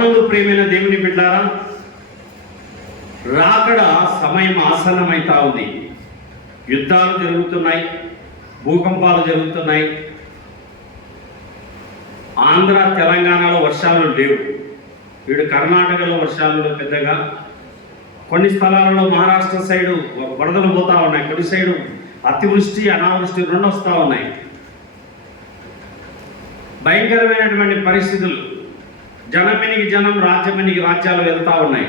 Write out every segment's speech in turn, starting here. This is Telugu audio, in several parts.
ప్రభునందు ప్రియమైన దేవుని బిడ్డారా, రాకడ సమయం ఆసన్నమైతా ఉంది. యుద్ధాలు జరుగుతున్నాయి, భూకంపాలు జరుగుతున్నాయి. ఆంధ్ర తెలంగాణలో వర్షాలు లేవు, వీడు కర్ణాటకలో వర్షాలు పెద్దగా, కొన్ని స్థలాలలో మహారాష్ట్ర సైడు వరదలు పోతూ ఉన్నాయి, కొన్ని సైడు అతివృష్టి అనావృష్టి రెండు వస్తూ ఉన్నాయి. భయంకరమైనటువంటి పరిస్థితులు, జనమినికి జనం, రాజ్యమినికి రాజ్యాలు వెళ్తూ ఉన్నాయి.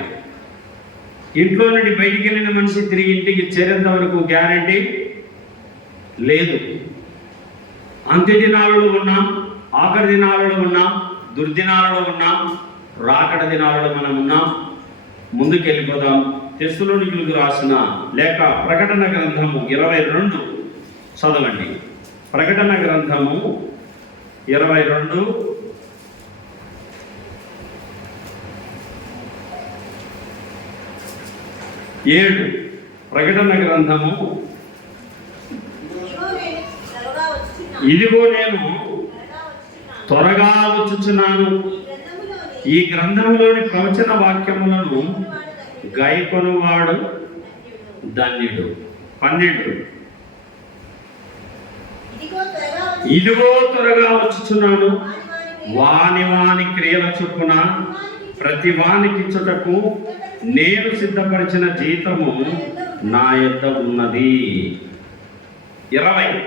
ఇంట్లో నుండి బయటికి వెళ్ళిన మనిషి తిరిగి ఇంటికి చేరేంత వరకు గ్యారంటీ లేదు. అంత్య దినాలలో ఉన్నాం, ఆఖరి దినాలలో ఉన్నాం, దుర్దినాలలో ఉన్నాం, రాకడ దినాలలో మనం ఉన్నాం. ముందుకు వెళ్ళిపోదాం. తెస్సలోనికీయులకు రాసిన లేఖ ప్రకటన గ్రంథము 22 చదవండి. ప్రకటన గ్రంథము 22 7. ప్రకటన గ్రంథము, ఇదిగో నేను త్వరగా వచ్చుచున్నాను. ఈ గ్రంథంలోని ప్రవచన వాక్యములను గైకొనువాడు ధన్యుడు. 12. ఇదిగో త్వరగా వచ్చుచున్నాను, వాని వాని క్రియల చొప్పున ప్రతి వానికి చుటకు నేను సిద్ధపరిచిన జీతము నా యొద్ద ఉన్నది. 20.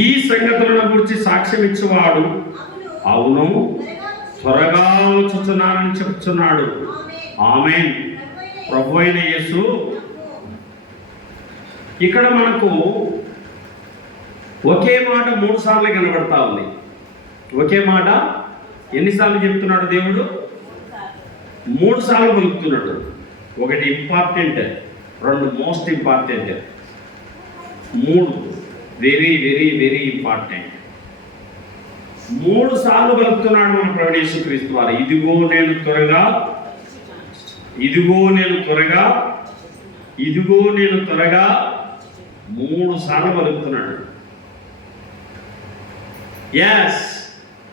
ఈ సంగతులను గురించి సాక్ష్యం ఇచ్చేవాడు అవును త్వరగా వచ్చుచున్నానని చెప్తున్నాడు. ఆమేన్. ప్రభు అయిన యేసు. ఇక్కడ మనకు ఒకే మాట 3 సార్లు కనబడతా ఉంది. ఒకే మాట ఎన్నిసార్లు చెప్తున్నాడు దేవుడు? 3 సార్లు పలుకుతున్నాడు. ఒకటి important, 2 most important, 3 very very very important. 3 సార్లు పలుకుతున్నాడు మన ప్రభువు యేసుక్రీస్తు వారు. ఇదిగో నేను త్వరగా, ఇదిగో నేను త్వరగా, ఇదిగో నేను త్వరగా 3 సార్లు పలుకుతున్నాడు. ఎస్,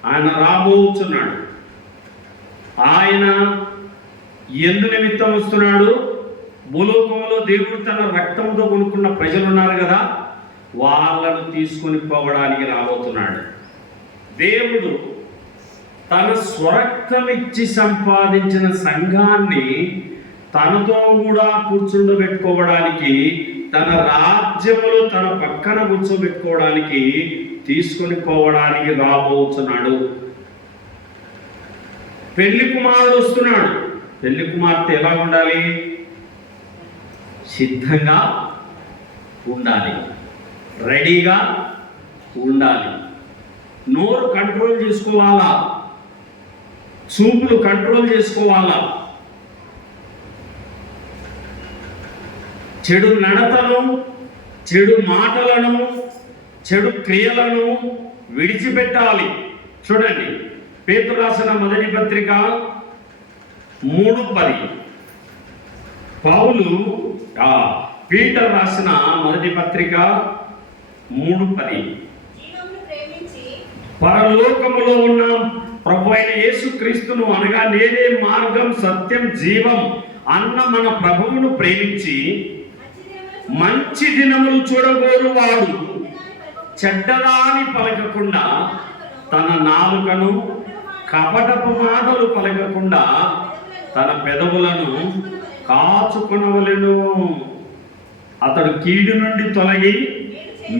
ఆయన రాబోతున్నాడు. ఆయన ఎందు నిమిత్తం వస్తున్నాడు? భూలోకంలో దేవుడు తన రక్తంతో కొనుక్కున్న ప్రజలు ఉన్నారు కదా, వాళ్ళను తీసుకొని పోవడానికి రాబోతున్నాడు. దేవుడు తన స్వరక్తమిచ్చి సంపాదించిన సంఘాన్ని తనతో కూడా కూర్చుండబెట్టుకోవడానికి, తన రాజ్యములో తన పక్కన కూర్చోబెట్టుకోవడానికి, తీసుకొని పోవడానికి రాబోతున్నాడు. పెళ్లి కుమారుడు వస్తున్నాడు. పెళ్లి కుమార్తె ఎలా ఉండాలి? సిద్ధంగా ఉండాలి, రెడీగా ఉండాలి. నోరు కంట్రోల్ చేసుకోవాలా, చూపులు కంట్రోల్ చేసుకోవాలా, చెడు నడతను, చెడు మాటలను, చెడు క్రియలను విడిచిపెట్టాలి. చూడండి, పేతురు రాసిన మొదటి పత్రిక 3:10. పీటర్ రాసిన మొదటి పత్రిక 3:10. పరలోకములో ఉన్న ప్రభు అయిన యేసుక్రీస్తును అనగా నేనే మార్గం, సత్యం, జీవం అన్న మన ప్రభువును ప్రేమించి మంచి దినములు చూడగోరువాడు చెడ్డదాని పలకకుండా, తన నాలుకను కపటపు మాటలు పలకకుండా తన పెదవులను కాచుకొనవలెను. అతడు కీడు నుండి తొలగి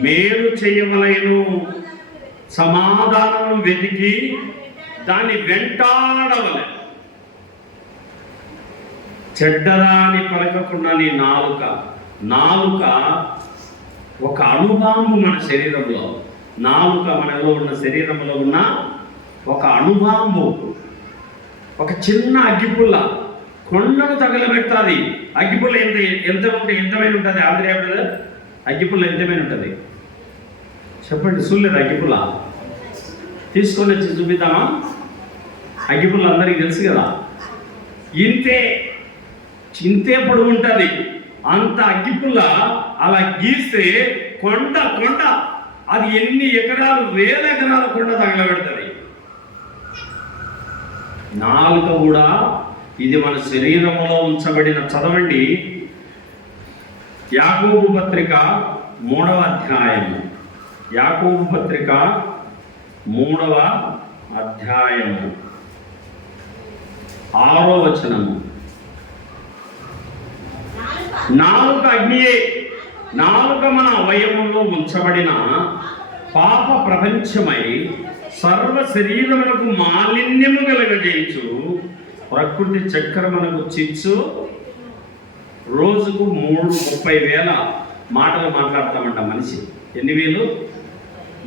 మేలు చేయవలెను. సమాధానము వెతికి దాన్ని వెంటాడవలె. చెడ్డదాని పలకకుండా నీ నాలుక ఒక అణుబాంబు. మన శరీరంలో నాలుక, మనలో ఉన్న శరీరంలో ఉన్న ఒక అణుబాంబు, ఒక చిన్న అగ్గిపుల్ల కొండను తగలబెడుతుంది. అగ్గిపుల్ల ఎంతమైన ఉంటుంది? ఆంధ్ర అగ్గిపుల్ల ఎంతమైన ఉంటుంది చెప్పండి? చూడలేదు అగ్గిపుల్ల? తీసుకొని వచ్చి చూపిద్దామా? అగ్గిపుల్ల అందరికీ తెలుసు కదా, ఇంతే పొడవు ఉంటుంది. అంత అగ్గిపుల్ల అలా గీస్తే కొండ అది ఎన్ని ఎకరాలు, 1000 ఎకరాల కొండ తగలబెడుతుంది. నాలుక కూడా ఇది మన శరీరంలో ఉంచబడిన, చదవండి యాకోబు పత్రిక 3వ అధ్యాయము, యాకోబు పత్రిక 3వ అధ్యాయము 6వ వచనము. నాలుక అగ్నియే, నాలుక మన అవయవంలో ఉంచబడిన పాప ప్రపంచమై సర్వ శరీరములకు మాలిన్యము కలగజేయచ్చు, ప్రకృతి చక్రమునకు చిచ్చు. రోజుకు 30,000 మాటలు మాట్లాడతామంట మనిషి. ఎన్ని వేలు?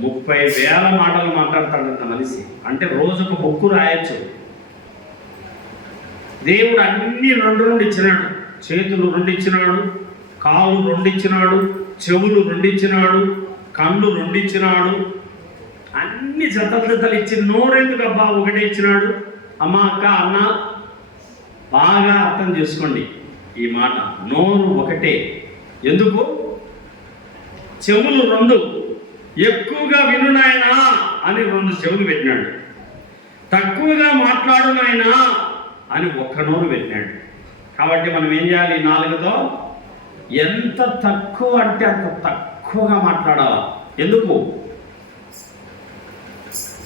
30,000 మాటలు మాట్లాడతాడంట మనిషి. అంటే రోజుకు బుక్కు రాయొచ్చు. దేవుడు అన్ని రెండు ఇచ్చినాడు. చేతులు 2 ఇచ్చినాడు, కాళ్ళు 2 ఇచ్చినాడు, చెవులు 2 ఇచ్చినాడు, కళ్ళు 2 ఇచ్చినాడు, అన్ని జతలు ఇచ్చి నోరెందుకు అబ్బా 1 ఇచ్చినాడు. అమ్మ, అక్క, అన్న, బాగా అర్థం చేసుకోండి ఈ మాట. నోరు 1. ఎందుకు? చెవులు 2. ఎక్కువగా విను నాయనా అని 2 చెవులు పెట్టినాడు. తక్కువగా మాట్లాడు నాయనా అని 1 నోరు పెట్టినాడు. కాబట్టి మనం ఏం చేయాలి? నాలుగుతో ఎంత తక్కువ అంటే అంత తక్కువగా మాట్లాడాలి. ఎందుకు?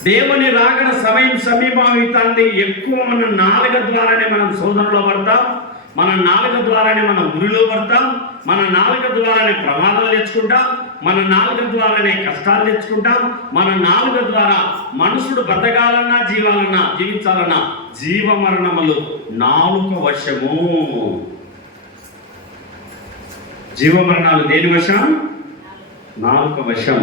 దేవుని రాకడ సమయం సమీపమవుతుంది. ఎక్కువ మన నాలుక ద్వారానే మనం శోధనలో పడతాం, మన నాలుక ద్వారానే మనం ఉరిలో పడతాం, మన నాలుక ద్వారానే ప్రమాదాలు తెచ్చుకుంటాం, మన నాలుక ద్వారానే కష్టాలు తెచ్చుకుంటాం, మన నాలుక ద్వారా మనుషుడు బతకాలన్నా జీవించాలన్నా జీవమరణములు నాలుక వశము. జీవమరణాలు దేని వశం? నాలుక వశం.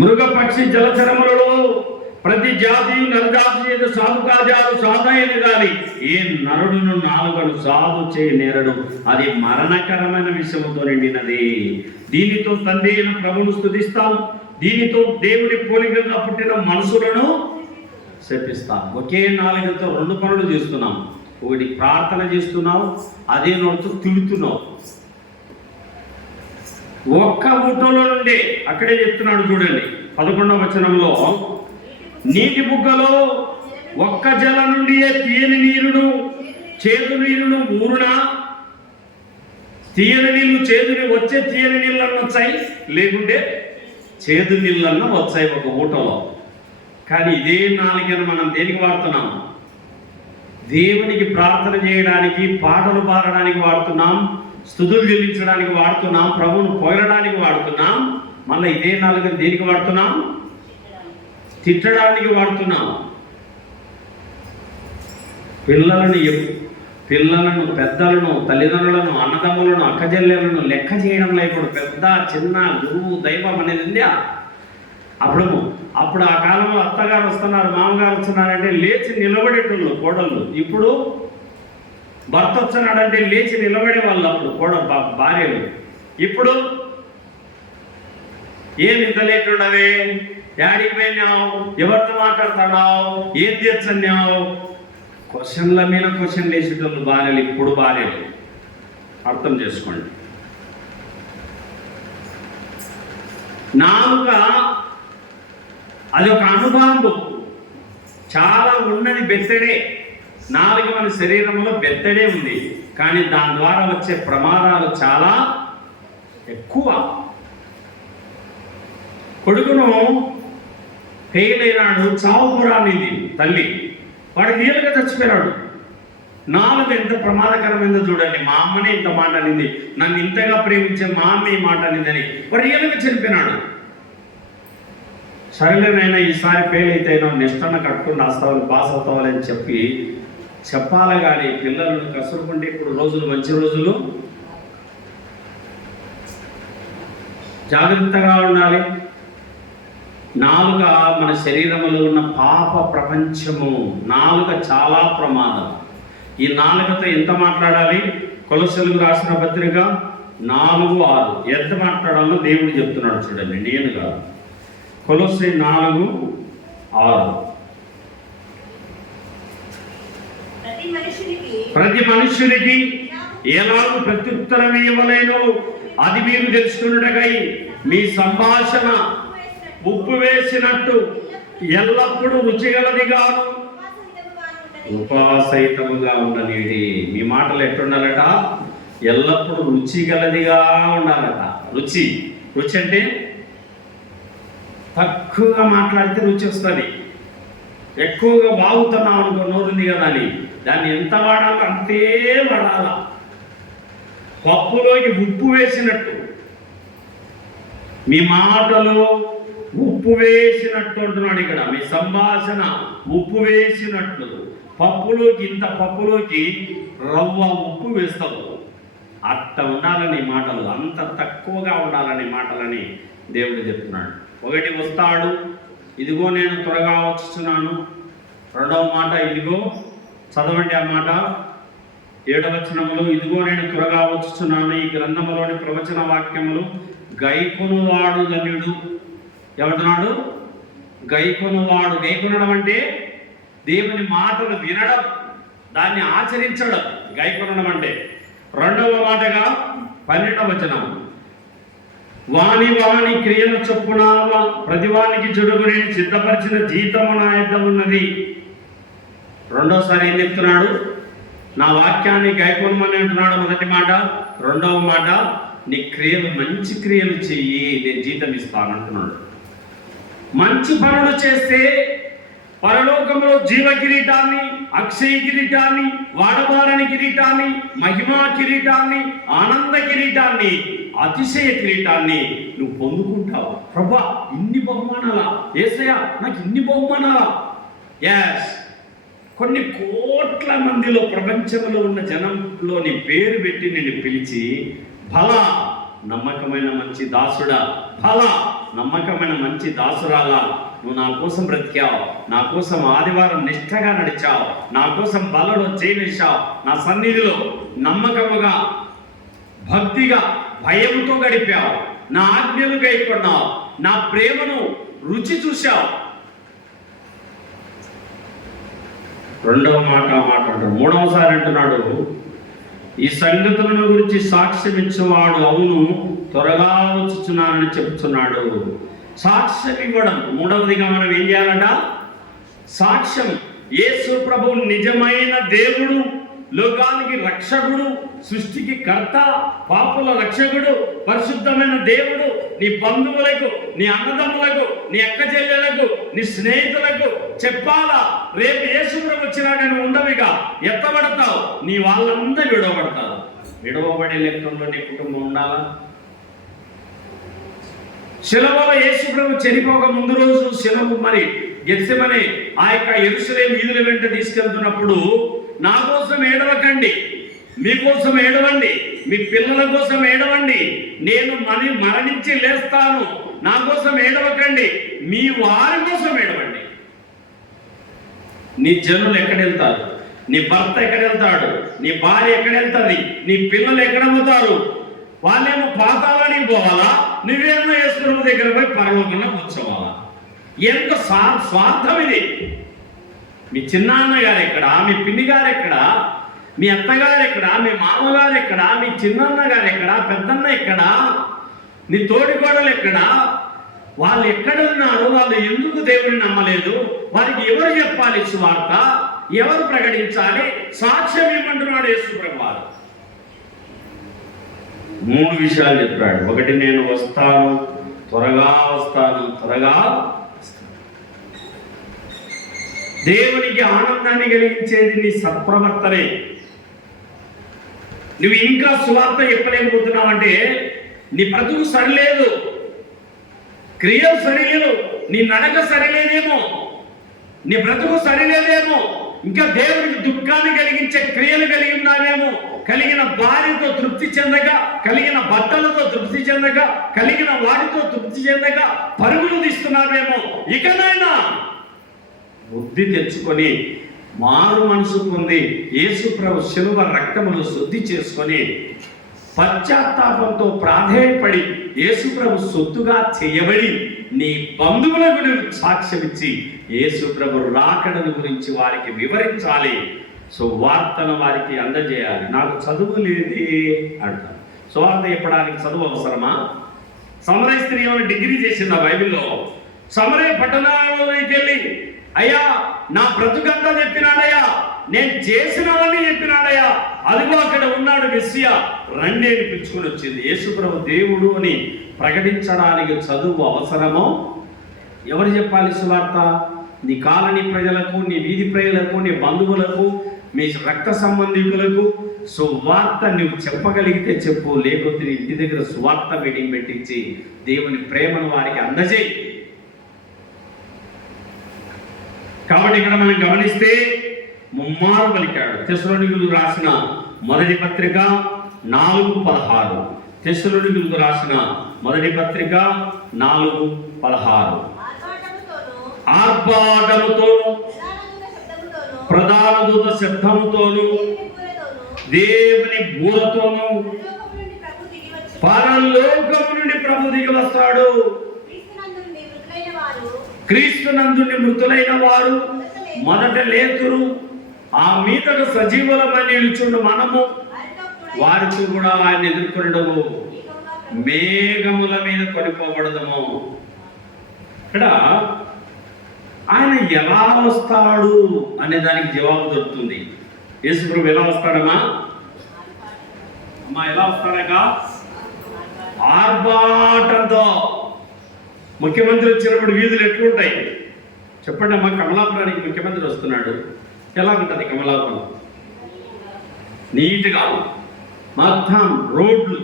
మృగపక్షి జలచరములలో ప్రతి జాతి నరజాతి చేత సాధు కాజాలు సాధైన గాని ఏ నరుడును నాలుకను సాధు చేయనేరడు, అది మరణకరమైన విషయంతో నిండినది. దీనితో తండ్రి అయిన ప్రభువును స్తుతిస్తాం, దీనితో దేవుని పోలికగా పుట్టిన మనుషులను శపిస్తాం. ఒకే నాలుకతో 2 పనులు చేస్తున్నాం. ఒకటి ప్రార్థన చేస్తున్నావు, అదే నోటితో తిడుతున్నావు. ఒక్క ఊటలో నుండి అక్కడే చెప్తున్నాడు చూడండి 11వ వచనంలో, నీటి బుగ్గలో ఒక్క జల నుండి తీయని నీరును చేదు నీరును ఊరునా. తీయని నీళ్లు చేదుని వచ్చే తీయని నీళ్ళన్న వచ్చాయి, లేకుంటే చేదు నీళ్ళన్న వచ్చాయి ఒక ఊటలో. కానీ ఇదే నాలుకను మనం దేనికి వాడుతున్నాం? దేవునికి ప్రార్థన చేయడానికి, పాటలు పాడడానికి వాడుతున్నాం, స్తుతులు చెల్లించడానికి వాడుతున్నాం, ప్రభువును పొగడడానికి వాడుతున్నాం. మళ్ళీ ఇదే నాలుకను దేనికి వాడుతున్నాం? తిట్టడానికి వాడుతున్నాం. పిల్లలను, పెద్దలను, తల్లిదండ్రులను, అన్నదమ్ములను, అక్కచెల్లెలను లెక్క చేయడంలో ఇప్పుడు పెద్ద చిన్న గురువు దైవం అనేది ఉంది. అప్పుడు ఆ కాలంలో అత్తగారు వస్తున్నారు, మామగారు వస్తున్నారంటే లేచి నిలబడేటోళ్ళు కోడళ్ళు. ఇప్పుడు భర్త వస్తున్నాడంటే లేచి నిలబడే వాళ్ళు అప్పుడు భార్యలు. ఇప్పుడు ఏం ఇంత లేటుండవే, డాడీకి పోయినావు, ఎవరితో మాట్లాడుతున్నావు, ఏం తెచ్చన్నావు, క్వశ్చన్ల మీద క్వశ్చన్లు వేసేటోళ్ళు భార్యలు. ఇప్పుడు భార్యలు అర్థం చేసుకోండి. నాలుక అది ఒక అనుభవం, చాలా ఉన్నది బెత్తడే. నాలుక మన శరీరంలో బెత్తడే ఉంది, కానీ దాని ద్వారా వచ్చే ప్రమాదాలు చాలా ఎక్కువ. కొడుకును ఫెయిల్ అయినాడు, చావుపురానిది తల్లి, వాడికి రియల్గా చచ్చిపోయాడు. నాలుక ఎంత ప్రమాదకరమైందో చూడండి. మా అమ్మనే ఇంత మాట అనింది, నన్ను ఇంతగా ప్రేమించే మా అమ్మ ఈ మాట అనిందని వాడు రియల్గా చనిపోయినాడు. సరేలేనైనా ఈసారి ఫెయిల్ అయితే నెక్స్ట్ అన్న కట్టుకుని రాస్తావని పాస్ అవుతావని చెప్పాలి. కానీ పిల్లలను కసురుకుంటే ఇప్పుడు రోజులు మంచి రోజులు, జాగ్రత్తగా ఉండాలి. నాలుక మన శరీరంలో ఉన్న పాప ప్రపంచము. నాలుక చాలా ప్రమాదం. ఈ నాలుకతో ఎంత మాట్లాడాలి? కొలొస్సీయులకు రాసిన పత్రిక 4:6 ఎంత మాట్లాడాలో దేవుడు చెప్తున్నాడు చూడండి, నేను కాదు. కొలొస్సీ 4:6 ప్రతి మనుష్యునికి ఎలాగూ ప్రత్యుత్తరం ఇవ్వలేను అది మీరు తెలుసుకున్నటకై మీ సంభాషణ ఉప్పు వేసినట్టు ఎల్లప్పుడూ రుచిగలదిగాను ఉపవాసహితముగా ఉండనిది. మీ మాటలు ఎట్టుండాలట? ఎల్లప్పుడూ రుచిగలదిగా ఉండాలట. రుచి అంటే తక్కువగా మాట్లాడితే రుచి వస్తుంది. ఎక్కువగా బాగుతున్నాం అనుకో, నోరుంది కదా అని దాన్ని ఎంత వాడాలో అంతే వాడాల. పప్పులోకి ఉప్పు వేసినట్టు మీ మాటలు ఉప్పు వేసినట్టు అంటున్నాడు ఇక్కడ. మీ సంభాషణ ఉప్పు వేసినట్లు. పప్పులోకి, ఇంత పప్పులోకి రవ్వ ఉప్పు వేస్తావు. అట్ట ఉండాలని మాటలు, అంత తక్కువగా ఉండాలని మాటలని దేవుడు చెప్తున్నాడు. ఒకటి వస్తాడు, ఇదిగో నేను త్వరగా వచ్చుచున్నాను. రెండవ మాట, ఇదిగో చదవండి ఆ మాట 7వ వచనములు, ఇదిగో నేను త్వరగా వచ్చుచున్నాను. ఈ గ్రంథములోని ప్రవచన వాక్యములు గైకొనువాడు ధన్యుడు. ఏమంటున్నాడు? గైకొనువాడు. గైకొనడం అంటే దేవుని మాటలు వినడం, దాన్ని ఆచరించడం గైకొనడం అంటే. రెండవ మాటగా 12వ వచనం, వాని క్రియల చొప్పున ప్రతివానికి చెడుగు నేను సిద్ధపరిచిన జీతము నా యొద్ద ఉన్నది. రెండోసారి ఏం చెప్తున్నాడు? నా వాక్యాన్ని గైకొనమని అంటున్నాడు మొదటి మాట. రెండవ మాట, నీ క్రియలు, మంచి క్రియలు చెయ్యి, నేను జీతం ఇస్తాను అంటున్నాడు. మంచి పనులు చేస్తే పరలోకంలో జీవ కిరీటాన్ని, అక్షయ కిరీటాన్ని, వాడబారని కిరీటాన్ని, మహిమా కిరీటాన్ని, ఆనంద కిరీటాన్ని, అతిశయ కిరీటాన్ని నువ్వు పొందుకుంటావు. ప్రభా, ఇన్ని బహుమానాలా? యేసయ్యా, నాకు ఇన్ని బహుమానాలా? ఎస్, కొన్ని కోట్ల మందిలో, ప్రపంచంలో ఉన్న జనంలో నీ పేరు పెట్టి నేను పిలిచి, ఫల నమ్మకమైన మంచి దాసుడా, ఫల నమ్మకమైన మంచి దాసురాలా, నువ్వు నా కోసం బ్రతికావు, నా కోసం ఆదివారం నిష్ఠగా నడిచావు, నా కోసం బలలో చేశావు, నా సన్నిధిలో నమ్మకముగా, భక్తిగా, భయముతో గడిపావు, నా ఆజ్ఞలు గైకొన్నావు, నా ప్రేమను రుచి చూశావు. రెండవ మాట మాట్లాడు. మూడవసారి అంటున్నాడు, ఈ సంగతులను గురించి సాక్ష్యం ఇచ్చేవాడు అవును త్వరగా వచ్చుచున్నానని చెప్తున్నాడు. సాక్ష్యం ఇవ్వడం. మూడవదిగా మనం ఏం చేయాలంట? సాక్ష్యం. యేసు ప్రభువు నిజమైన దేవుడు, లోకానికి రక్షకుడు, సృష్టికి కర్త, పాపుల రక్షకుడు, పరిశుద్ధమైన దేవుడు. నీ బంధువులకు, నీ అన్నదమ్ములకు, నీ అక్క చెల్లెలకు, నీ స్నేహితులకు చెప్పాలా? రేపు యేసు ప్రభు వచ్చినాక నువ్వు ఉండవిగా ఎత్తబడతావు, నీ వాళ్ళందరూ విడవబడతారు. విడవబడే లెక్కల్లో నీ కుటుంబం ఉండాలా? శిలువలో యేసు ప్రభు చనిపోక ముందు రోజు శిలువ మరి గెత్సెమనే ఆ యొక్క యెరూషలేము వీధుల వెంట తీసుకెళ్తున్నప్పుడు, నా కోసం ఏడవకండి, మీకోసం ఏడవండి, మీ పిల్లల కోసం ఏడవండి, నేను మరణించి లేస్తాను, నా కోసం ఏడవకండి, మీ వారి కోసం ఏడవండి. నీ జనులు ఎక్కడెళ్తారు? నీ భర్త ఎక్కడెళ్తాడు? నీ భార్య ఎక్కడెళ్తుంది? నీ పిల్లలు ఎక్కడవుతారు? వాళ్ళేమో పాతాళానికి పోవాలా, నువ్వేమో యేసు ప్రభు దగ్గర పోయి పరలోకంలో కూర్చోవాలా? ఎంత స్వార్థం ఇది! మీ చిన్నాన్న గారు ఎక్కడ? మీ పిన్ని గారు ఎక్కడ? మీ అత్తగారు ఎక్కడ? మీ మామగారు ఎక్కడ? మీ చిన్నన్న గారు ఎక్కడ? పెద్దన్న ఎక్కడ? నీ తోడికోడలు ఎక్కడ? వాళ్ళు ఎక్కడ ఉన్నారు? వాళ్ళు ఎందుకు దేవుడిని నమ్మలేదు? వారికి ఎవరు చెప్పాలి సువార్త? ఎవరు ప్రకటించాలి? సాక్ష్యం ఏమంటున్నాడు యేసు ప్రభువు? 3 విషయాలు చెప్పాడు. ఒకటి, నేను వస్తాను, త్వరగా వస్తాను, త్వరగా దేవునికి ఆనందాన్ని కలిగించేది నీ సత్ప్రవర్తనే. నువ్వు ఇంకా సువార్త చెప్పలేకపోతున్నావంటే నీ బ్రతుకు సరిలేదు, క్రియలు సరిలేదు, నీ నడక సరిలేదేమో, నీ బ్రతుకు సరిలేదేమో, ఇంకా దేవునికి దుఃఖాన్ని కలిగించే క్రియలు కలిగి ఉన్నావేమో. కలిగిన భార్యతో తృప్తి చెందక, కలిగిన బట్టలతో తృప్తి చెందక, కలిగిన వాటితో తృప్తి చెందక పరుగులు తీస్తున్నావేమో. ఇకనైనా బుద్ధి తెచ్చుకొని మారు మనసు పొంది యేసు ప్రభు శిలువ రక్తమును శుద్ధి చేసుకొని పశ్చాత్తాపంతో ప్రాధేయపడి యేసు ప్రభు సొత్తుగా చేయబడి నీ బంధువులకు నువ్వు సాక్ష్యం ఇచ్చి యేసు ప్రభు రాకడను గురించి వారికి వివరించాలి. సో వార్తను వారికి అందజేయాలి. నాకు చదువు లేదే అంటారు. సువార్త చెప్పడానికి చదువు అవసరమా? సమరయ స్త్రీ డిగ్రీ చేసింది ఆ బైబిల్లో. సమరయ పట్టణాలలోకి వెళ్ళి, అయ్యా నా బ్రతుకంతా చెప్పినాడయ్యా, నేను చేసినవన్నీ చెప్పినాడయ్యా, అదిగో అక్కడ ఉన్నాడు మెస్సియా, రండి అని పిలుచుకొని వచ్చింది. యేసుప్రభు దేవుడు అని ప్రకటించడానికి చదువు అవసరమో? ఎవరు చెప్పాలి సువార్త? నీ కాలనీ ప్రజలకు, నీ వీధి ప్రజలకు, నీ బంధువులకు, మీ రక్త సంబంధికులకు సువార్త నువ్వు చెప్పగలిగితే చెప్పు, లేకపోతే నీ ఇంటి దగ్గర సువార్త మీటింగ్ పెట్టించి దేవుని ప్రేమను వారికి అందజేయి. కాబట్టి ఇక్కడ మనం గమనిస్తే ముమ్మారు పలికాడు. తెస్సలోనికీయులకు రాసిన మొదటి పత్రిక 4:16. తెస్సలోనికీయులకు రాసిన మొదటి పత్రిక 4:16. ఆర్భాటముతోను ప్రధాన దూత శబ్దముతోను దేవుని బూరతోను పరలోకము నుండి ప్రభు దిగి వస్తాడు. క్రీస్తునందుని మృతులైన వారు మొదట లేతురు, ఆ మీదట సజీవులమై నిలుచుండు మనము వారితో కూడా ఆయన ఎదుర్కొనడము, మేఘముల మీద కొనిపోబడదము. ఇక్కడ ఆయన ఎలా వస్తాడు అనే దానికి జవాబు దొరుకుతుంది. యేసుప్రభు ఎలా వస్తాడమ్మా? అమ్మా ఎలా వస్తాడక? ఆర్భాటంతో. ముఖ్యమంత్రి వచ్చినప్పుడు వీధులు ఎట్లుంటాయి చెప్పండి అమ్మా? కమలాపురానికి ముఖ్యమంత్రి వస్తున్నాడు, ఎలా ఉంటుంది కమలాపురం? నీట్గా మొత్తం రోడ్లు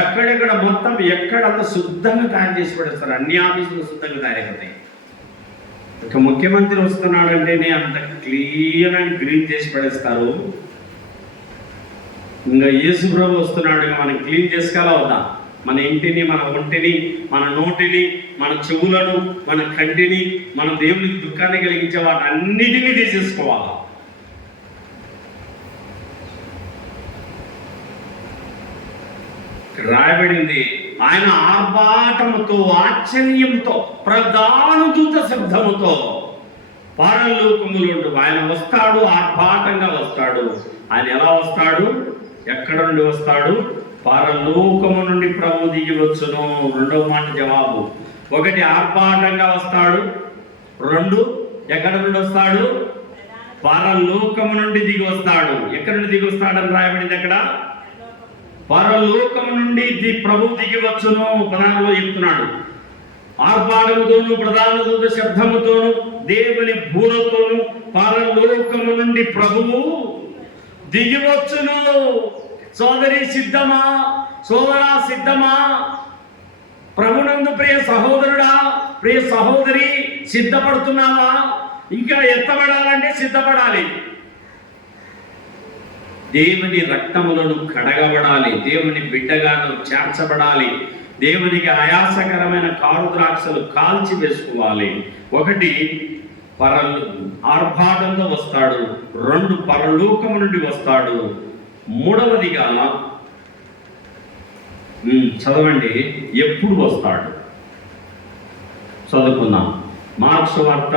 ఎక్కడెక్కడ మొత్తం ఎక్కడంత శుద్ధంగా తయారు చేసి పడేస్తారు. అన్ని ఆఫీసులు శుద్ధంగా తయారైపోతాయి. ఒక ముఖ్యమంత్రి వస్తున్నాడంటేనే అంత క్లియర్ అండ్ గ్రీన్ చేసి పడేస్తారు. ఇంకా యేసుప్రభు వస్తున్నాడు, మనం క్లీన్ చేసుకోవాలా వద్దా? మన ఇంటిని, మన ఒంటిని, మన నోటిని, మన చెవులను, మన కంటిని, మన దేవునికి దుఃఖాన్ని కలిగించే వాటి అన్నిటినీ తీసేసుకోవాలా. రాయబడింది, ఆయన ఆర్భాటముతో, ఆశ్చర్యంతో, ప్రధాన దూత శబ్దముతో పరలోకములుండు ఆయన వస్తాడు. ఆర్భాటంగా వస్తాడు. ఆయన ఎలా వస్తాడు? ఎక్కడ నుండి వస్తాడు? పరలోకము నుండి ప్రభు దిగి వచ్చును. రెండవ మాట జవాబు. ఒకటి ఆర్భాటంగా వస్తాడు, రెండు ఎక్కడ నుండి వస్తాడు? పరలోకము నుండి దిగి వస్తాడు. ఎక్కడ నుండి దిగి వస్తాడని రాయబడింది అక్కడ? పరలోకము నుండి ప్రభు దిగి వచ్చును. పదాలలో చెప్తున్నాడు. ఆర్భాటముతోను, ప్రధాన దూత శబ్దముతోను, దేవుని బూరతోను పరలోకము నుండి ప్రభువు దిగి వచ్చును. సోదరి సిద్ధమా? సోదరా సిద్ధమా? ప్రభునందు ప్రియ సహోదరుడా, ప్రియ సహోదరి సిద్ధపడుతున్నావా? ఇంకా ఎత్తబడాలంటే సిద్ధపడాలి. దేవుని రక్తములను కడగబడాలి. దేవుని బిడ్డగాను చేర్చబడాలి. దేవునికి ఆయాసకరమైన కారు ద్రాక్షలు కాల్చి వేసుకోవాలి. ఒకటి ఆర్భాటంతో వస్తాడు, రెండు పరలోకము నుండి వస్తాడు, మూడవదిగా చదవండి ఎప్పుడు వస్తాడు చదువుకుందాం. మార్క్స్ వార్త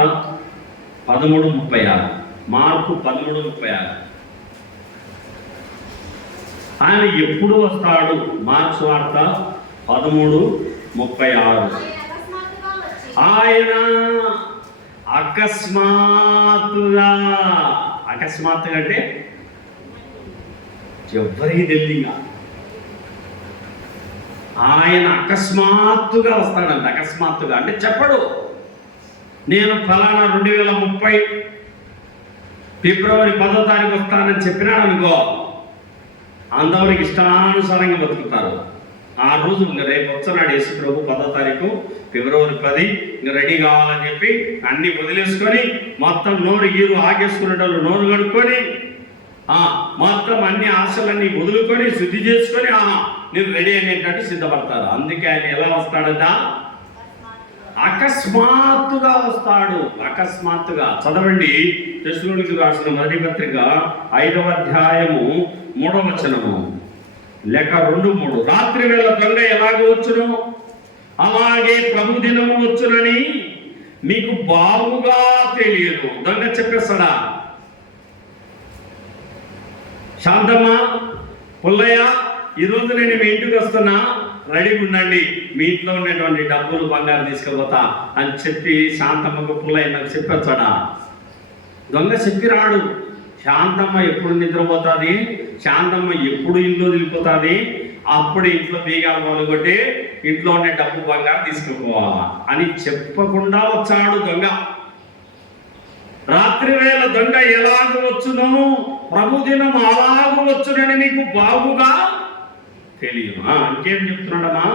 13:36. మార్కు 13:36. ఆయన ఎప్పుడు వస్తాడు? మార్క్స్ వార్త 13:36. ఆయన అకస్మాత్తుగా. అకస్మాత్తుగా అంటే ఎవరికి తెలియగా ఆయన అకస్మాత్తుగా వస్తాడంట. అకస్మాత్తుగా అంటే చెప్పడు, నేను ఫలానా 2030 ఫిబ్రవరి 10వ తారీఖు వస్తానని చెప్పినాడు అనుకో, అందరికి ఇష్టానుసారంగా బతుకుతారు. ఆ రోజు ఇంకా రేపు వస్తున్నాడు యేసుప్రభు 10వ తారీఖు ఫిబ్రవరి 10 ఇంకా రెడీ కావాలని చెప్పి అన్ని వదిలేసుకొని మొత్తం నోరు గీరు ఆగేసుకునేటోళ్ళు నోరు కడుక్కొని మొత్తం అన్ని ఆశలన్నీ వదులుకొని శుద్ధి చేసుకొని నేను రెడీ అనేటట్టు సిద్ధపడతారు. అందుకే ఆయన ఎలా వస్తాడట? అకస్మాత్తుగా వస్తాడు. అకస్మాత్తుగా. చదవండి తెస్సలోనికీయులకు రాసిన మొదటి పత్రిక 5వ అధ్యాయము 3వ వచనము. లేక 2:3. రాత్రి వేళ దొంగ ఎలాగ వచ్చును అలాగే ప్రభు దినము వచ్చునని మీకు బాగుగా తెలియదు. దొంగ చెప్పేస్తాడా? శాంతమ్మ, పుల్లయ్య, ఈరోజు నేను మీ ఇంటికి వస్తున్నా, రెడీగా ఉండండి, మీ ఇంట్లో ఉన్నటువంటి డబ్బులు బంగారు తీసుకుపోతా అని చెప్పి శాంతమ్మకు పుల్లయ్యకు చెప్పొచ్చాడా? దొంగ చెప్పి రాడు. శాంతమ్మ ఎప్పుడు నిద్రపోతుంది, శాంతమ్మ ఎప్పుడు ఇల్లు వదిలిపోతుంది, అప్పుడు ఇంట్లో బీగాలు మొదలుకొట్టి ఇంట్లో ఉండే డబ్బు బంగారు తీసుకుపోవాలా అని చెప్పకుండా వచ్చాడు దొంగ. రాత్రి వేళ దొంగ ఎలాగ వచ్చునో ప్రభుదినం అలాగ వచ్చునని నీకు బాగుగా తెలియదు. ఇంకేం చెప్తున్నాడమ్మా?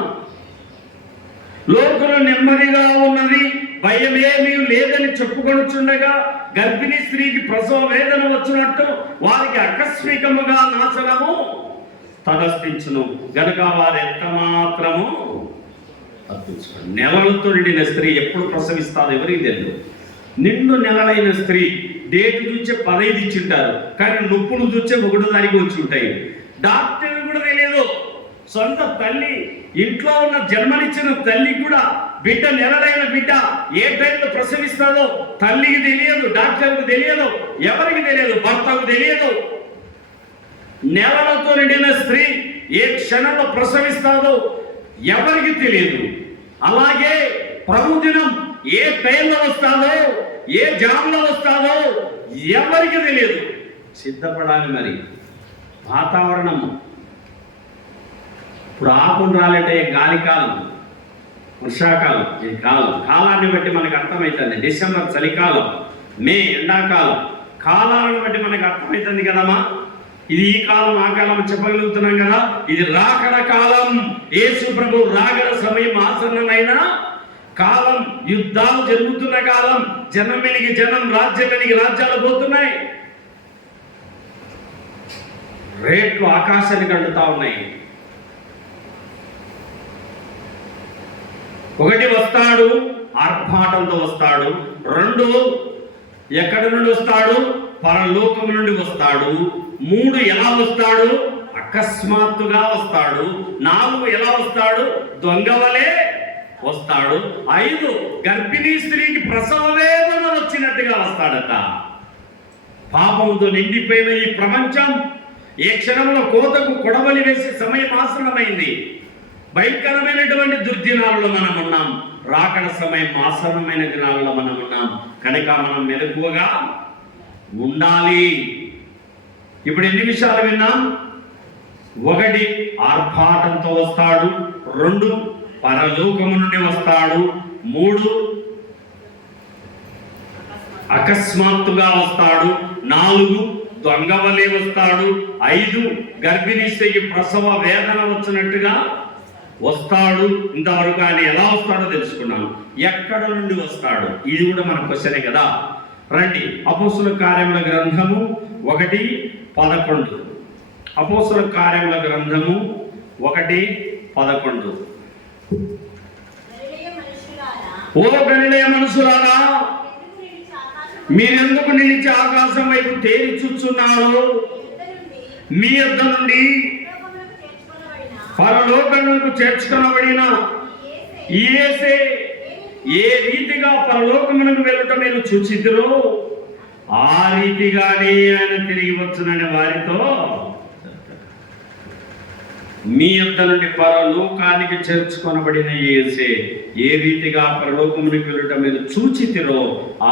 లోకులు నెమ్మదిగా ఉన్నది, భయమేమీ లేదని చెప్పుకొనుచుండగా గర్భిణీ స్త్రీకి ప్రసవ వేదన వచ్చినట్టు వారికి ఆకస్మికముగా నాశనము తటస్థించును గనుక వారు ఎంత మాత్రము తప్పించుకోండి. నెలలతో నిండిన స్త్రీ ఎప్పుడు ప్రసవిస్తాదో ఎవరికి తెలియదు. నిండు నెలలైన స్త్రీ డేట్ చూసే 15 ఇచ్చింటారు, కానీ నొప్పులు చూసే 1 తారీఖు వచ్చి ఉంటాయి. డాక్టర్ కూడా తెలియదు. సొంత తల్లి, ఇంట్లో ఉన్న జన్మనిచ్చిన తల్లి కూడా బిడ్డ, నెలలైన బిడ్డ ఏ టైంలో ప్రసవిస్తాదో తల్లికి తెలియదు, డాక్టర్కి తెలియదు, ఎవరికి తెలియదు, భర్తకు తెలియదు. నెలలతో నిండిన స్త్రీ ఏ క్షణంలో ప్రసవిస్తాదో ఎవరికి తెలియదు. అలాగే ప్రభుదినం ఏ టైంలో వస్తాదో, ఏ జాములో వస్తాదో ఎవరికి తెలియదు. సిద్ధపడాలి. మరి వాతావరణము ఇప్పుడు ఆకులు రాలంటే గాలికాలం, వర్షాకాలం, ఈ కాలాన్ని బట్టి మనకు అర్థమవుతుంది. డిసెంబర్ చలికాలం, మే ఎండాకాలం, కాలాలను బట్టి మనకు అర్థమవుతుంది కదమ్మా. ఇది ఈ కాలం ఆ కాలం చెప్పగలుగుతున్నాం కదా. ఇది రాకడ కాలం, యేసు ప్రభు రాకడ సమయం ఆసన్నమైన కాలం, యుద్ధాలు జరుగుతున్న కాలం, జనం వెలిగి జనం, రాజ్యం వెలిగి రాజ్యాలు పోతున్నాయి, రేట్లు ఆకాశానికి అంటుతా ఉన్నాయి. ఒకటి వస్తాడు ఆర్భాటంతో వస్తాడు, 2 ఎక్కడి నుండి వస్తాడు? పరలోకం నుండి వస్తాడు. 3 ఎలా వస్తాడు? అకస్మాత్తుగా వస్తాడు. 4 ఎలా వస్తాడు? దొంగవలే వస్తాడు. 5 గర్భిణీ స్త్రీకి ప్రసవ వేదన వచ్చినట్టుగా వస్తాడట. పాపంతో నిండిపోయిన ఈ ప్రపంచం ఏ క్షణంలో కోతకు కొడవలి వేసే సమయం ఆసన్నమైంది. భయంకరమైనటువంటి దుర్దినాలలో మనం ఉన్నాం. రాకడ సమయం ఆసన్నమైన దినాలలో మనం ఉన్నాం కనుక మనం మెలకువగా ఉండాలి. ఇప్పుడు ఎన్ని విషయాలు విన్నాం? 1 ఆర్భాటంతో వస్తాడు, 2 పరలోకము నుండి వస్తాడు, 3 అకస్మాత్తుగా వస్తాడు, 4 దొంగవలే వస్తాడు, 5 గర్భిణీ స్త్రీకి ప్రసవ వేదన వచ్చినట్టుగా వస్తాడు. ఇంతవరకు ఆయన ఎలా వస్తాడో తెలుసుకున్నాను. ఎక్కడ నుండి వస్తాడు? ఇది కూడా మన క్వశ్చనే కదా. రండి, అపోస్తుల కార్యముల గ్రంథము 1:11. అపోస్తుల కార్యముల గ్రంథము 1:11. ఓ గలిలయ మనుషులారా, మీరెందుకు నిలిచి ఆకాశం వైపు తేరి చూచున్నారు? మీ యొద్ద నుండి పరలోకమునకు చేర్చుకొనబడిన యేసే ఏ రీతిగా పరలోకమునకు వెళ్ళటం మీరు చూచిద్దురో ఆ రీతిగానే ఆయన తిరిగి వచ్చునని వారితో. మీ యొద్ద నుండి పరలోకానికి చేర్చుకొనబడిన యేసే ఏ రీతిగా పరలోకమునకు వెళ్ళటం మీరు చూచితిరో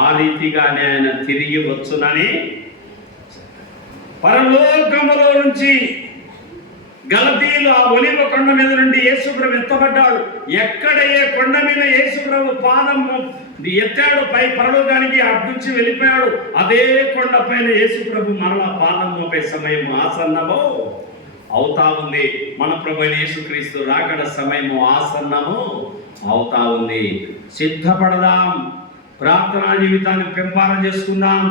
ఆ రీతిగానే ఆయన తిరిగి వచ్చునని. పరలోకములో నుంచి గలతీయులు ఆ ఒలివ కొండ మీద నుండి యేసుప్రభు ఎత్తబడ్డాడు. ఎక్కడ ఏ కొండ మీద యేసుప్రభు పాదము ఎత్తాడు పై పరలోకానికి, అడ్డుంచి వెళ్ళిపోయాడు. అదే కొండ పైన యేసుప్రభు మరలా పాదం మోపే సమయం ఆసన్నము అవుతా ఉంది. మన ప్రభు యేసుక్రీస్తు రాకడ సమయము ఆసన్నము అవుతా ఉంది. సిద్ధపడదాం, ప్రార్థనా జీవితాన్ని పెంపారం చేసుకుందాం,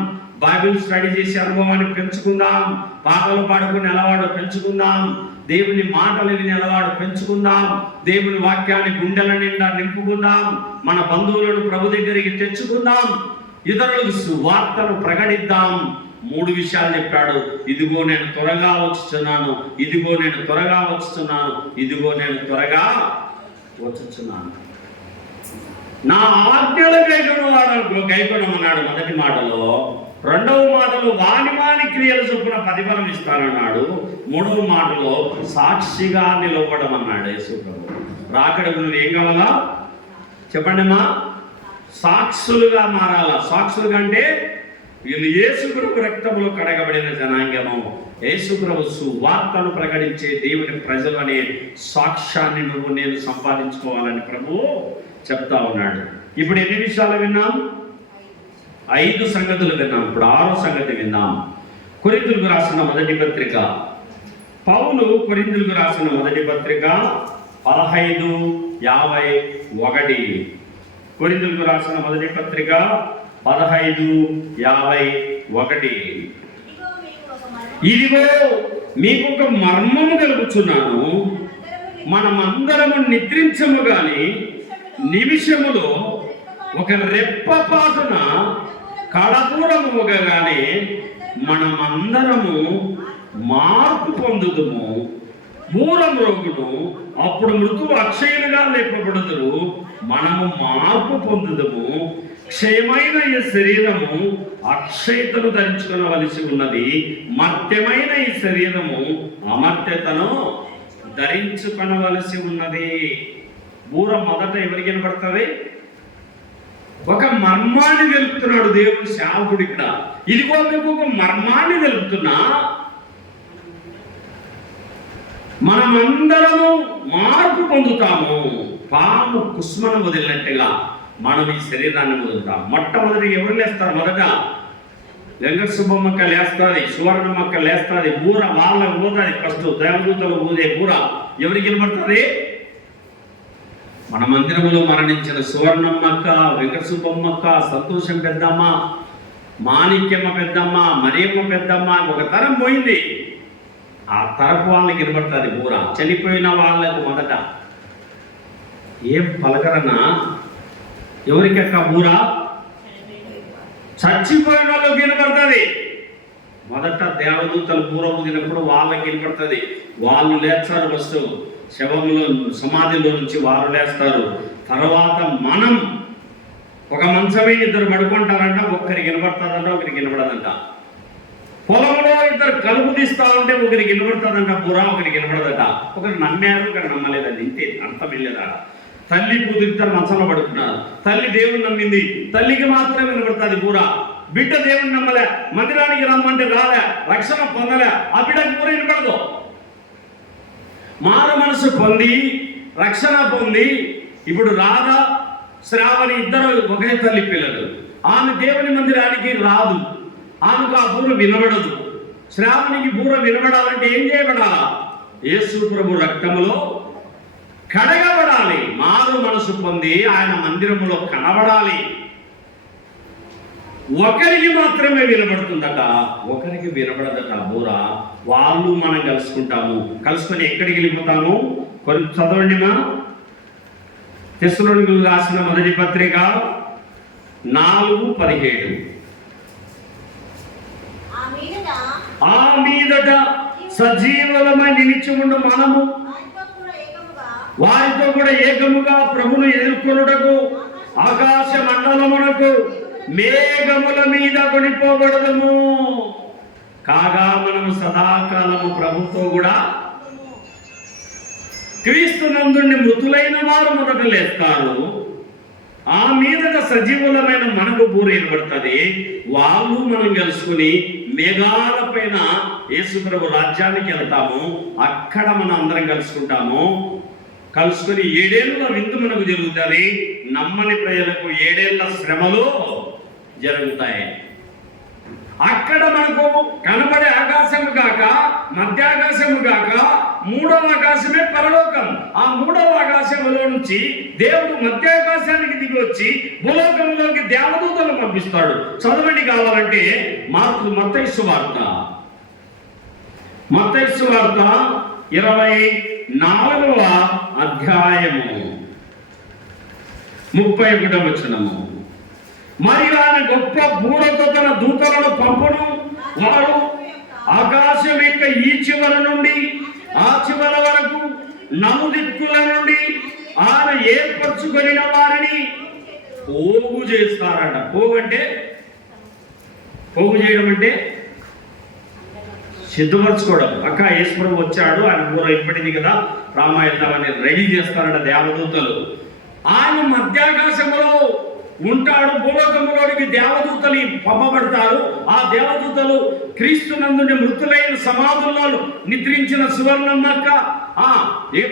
బైబిల్ స్టడీ చేసే అనుభవాన్ని పెంచుకుందాం, పాటలు పాడుకుని అలవాటు పెంచుకుందాం, దేవుని మాటలు విని అలవాటు పెంచుకుందాం, దేవుని వాక్యాన్ని గుండెల నిండా నింపుకుందాం, మన బంధువులను ప్రభు దగ్గరికి తెచ్చుకుందాం, ఇతరులకు సువార్తను ప్రకటిద్దాం. 3 విషయాలు చెప్పాడు. ఇదిగో నేను త్వరగా వచ్చుచున్నాను, ఇదిగో నేను త్వరగా వచ్చుచున్నాను, ఇదిగో నేను త్వరగా వచ్చుచున్నాను. నా ఆజ్ఞలు గైకొనమన్నాడు మొదటి మాటలో. 2వ మాటలో వాని క్రియలు చొప్పున ప్రతిఫలం ఇస్తానన్నాడు. 3వ మాటలో సాక్షిగా నిలబడమన్నాడు యేసు ప్రభు. రాకడకు నువ్వు ఏం కావాలా చెప్పండి అమ్మా? సాక్షులుగా మారాలా. సాక్షులుగా అంటే వీళ్ళు యేసుప్రభు రక్తములో కడగబడిన జనాంగము, యేసుప్రభు సువార్తను ప్రకటించే దేవుని ప్రజలు అనే సాక్ష్యాన్ని నువ్వు నేను సంపాదించుకోవాలని ప్రభువు చెప్తా ఉన్నాడు. ఇప్పుడు ఎన్ని విషయాలు విన్నాం? 5 సంగతులు విన్నాం. ఇప్పుడు 6వ సంగతి విన్నాం. కొరింథీయులకు రాసిన మొదటి పత్రిక, పౌలు కొరింథీయులకు రాసిన మొదటి పత్రిక 15:51. కొరింథీయులకు రాసిన మొదటి పత్రిక 15:51. ఇదిగో మీకు ఒక మర్మము తెలుపుచున్నాను, మనమందరము నిద్రించము గాని నిమిషములో ఒక రెప్పపాటున కడదూరముగానే మనమందరము మార్పు పొందుదుము. మూఢమ్రోగును అప్పుడు మృతువు అక్షయులుగా లేపబడుదురు, మనము మార్పు పొందుదుము. క్షయమైన ఈ శరీరము అక్షయతను ధరించుకొనవలసి ఉన్నది, మర్త్యమైన ఈ శరీరము అమర్త్యతను ధరించుకొనవలసి ఉన్నది. బూర మొదట ఎవరికి వినపడుతుంది? ఒక మర్మాన్ని తెలుపుతున్నాడు దేవుడు సేవకుడు ఇక్కడ. ఇదిగో మీకు ఒక మర్మాన్ని తెలుపుతున్నా, మనమందరము మార్పు పొందుతాము. పాము కుస్మను వదిలినట్టుగా మనం ఈ శరీరాన్ని వదులుతాం. మొట్టమొదటి ఎవరు లేస్తారు? మొదట వెంకట సుబ్బమ్మక్క లేస్తుంది, సువర్ణమ్మక్క లేస్తుంది, బూర వాళ్ళకు పోతుంది. ఫస్ట్ దేవదూతలు ఊదే బూర ఎవరికి వినపడుతుంది? మన మందిరంలో మరణించిన సువర్ణమ్మక్క, వెంకట సుబ్బమ్మక్క, సంతోషం పెద్దమ్మ, మాణిక్యమ్మ పెద్దమ్మ, మరియమ్మ పెద్దమ్మ, ఒక తరం పోయింది. ఆ తరపు వాళ్ళకి వినపడుతుంది బూర. చనిపోయిన వాళ్ళకు మొదట ఏం పలకరన్నా ఎవరికక్క బూర? చచ్చిపోయిన వాళ్ళకి వినపడుతుంది. మొదట దేవదూతలు బూర ఊదినప్పుడు వాళ్ళకి వినపడుతుంది. వాళ్ళు లేస్తారు, ఫస్ట్ శవంలో సమాధిలో నుంచి వారు లేస్తారు. తర్వాత మనం ఒక మంచమే 2 పడుకుంటారంట, ఒక్కరికి వినపడుతుందంట, ఒకరికి వినపడదంట. పొలంలో 2 కలుపు తీస్తా ఉంటే ఒకరికి వినపడుతుందంట బూర, ఒకరికి వినపడదట. ఒకరు నమ్మారు, ఒకరు నమ్మలేదండి. ఇంతే, అంత వెళ్ళేదా? తల్లి కూతురితో మంచంలో పడుకున్నారు. తల్లి దేవుని నమ్మింది, తల్లికి మాత్రమే వినపడుతుంది బూర. బిడ్డ దేవుని నమ్మలే, మందిరానికి రమ్మంటే రాలే, రక్షణ పొందలే, ఆ బిడ్డకి బూర వినపడదు. మారు మనసు పొంది రక్షణ పొంది ఇప్పుడు రాధా శ్రావణి ఇద్దరు ఒకే తల్లి పిల్లలు. ఆమె దేవుని మందిరానికి రాదు, ఆమెకు ఆ బూర వినబడదు. శ్రావణికి బూర వినబడాలంటే ఏం చేయబడాలా? యేసు ప్రభు రక్తములో కడగబడాలి. మారు మనసు పొంది ఆయన మందిరములో కనబడాలి. ఒకరికి మాత్రమే వినబడుతుందట, ఒకరికి వినబడదట బూర. వాళ్ళు మనం కలుసుకుంటాము. కలుసుకొని ఎక్కడికి వెళ్ళిపోతాము? కొన్ని చదవండి మా. తెస్సలోనికీయులకు రాసిన మొదటి పత్రిక 4:17. ఆ మీదట సజీవులమై నిలిచి ఉండు మనము వారితో కూడా ఏకముగా ప్రభును ఎదుర్కొనుటకు ఆకాశ మండలమునకు మేఘముల మీద కొనిపోబడదము. కాగా మనము సదాకాలము ప్రభుతో కూడా క్రీస్తునందుండి మృతులైన వారు మొదట లేస్తారు. ఆ మీదట సజీవులమైన మనకు బూర వినబడుతుంది. వాళ్ళు మనం కలుసుకుని మేఘాల పైన యేసుప్రభు రాజ్యానికి వెళ్తాము. అక్కడ మనం అందరం కలుసుకుంటాము. కలుసుకొని 7 ఏళ్ళ విందు మనకు జరుగుతుంది. నమ్మని ప్రజలకు 7 ఏళ్ళ శ్రమలు జరుగుతాయి. అక్కడ మనకు కనబడే ఆకాశము కాక, మధ్యాకాశము కాక, 3వ ఆకాశమే పరలోకం. ఆ 3వ ఆకాశంలో నుంచి దేవుడు మధ్యాకాశానికి దిగి వచ్చి భూలోకంలోకి దేవదూతలు పంపిస్తాడు. చదవండి కావాలంటే మత్తయి సువార్త 24వ అధ్యాయము 31వ వచనము. మరియు ఆయన గొప్ప బూరతో తన దూతలను పంపును. వారు ఆకాశం యొక్క ఈ చివర నుండి ఆ చివర వరకు నలుదిక్కుల నుండి ఆయన ఏర్పరచుకొనిన వారిని పోగు చేస్తారట. పోగు చేయడం అంటే సిద్ధపరచుకోవడం. అక్క యేసుప్రభు వచ్చాడు, ఆయన ఊర ఇప్పటిది కదా, రామాయణాన్ని రెడీ చేస్తారట దేవదూతలు. ఆయన మధ్యాకాశంలో ఉంటాడు. భూలోకములోనికి దేవదూతలు పంపబడతారు. ఆ దేవదూతలు క్రీస్తునందుని మృతులైన సమాధుల్లో నిద్రించిన సువర్ణమ్మక్క,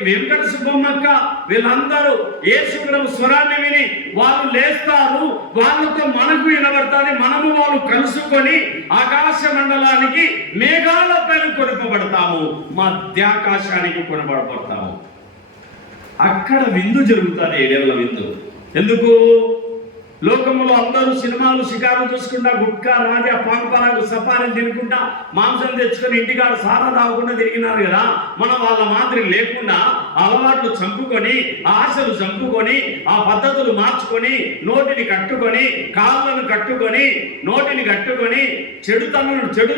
వెంకట సుబ్బమ్మక్క, వీళ్ళందరూ యేసుప్రభు స్వరాన్ని విని వాళ్ళు లేస్తారు. వాళ్ళతో మనకు వినబడతాది. మనము వాళ్ళు కలుసుకొని ఆకాశ మండలానికి మేఘాల పైన కొనుపబడతాము, మధ్యాకాశానికి కొనబడతాము. అక్కడ విందు జరుగుతుంది, 7 ఏళ్ల విందు. ఎందుకు? లోకములో అందరూ సినిమాలు షికారు చూసుకుంటా, గుట్కా రాజా పాంపరాకు సఫారీలు తినుకుంటా, మాంసం తెచ్చుకొని ఇంటికాడ సారా తాగకుండా తిరిగినారు కదా. మనం వాళ్ళ మాదిరి లేకుండా అలవాట్లు చంపుకొని, ఆశలు చంపుకొని, ఆ పద్ధతులు మార్చుకొని, నోటిని కట్టుకొని, కాళ్ళను కట్టుకొని, నోటిని కట్టుకొని, చెడు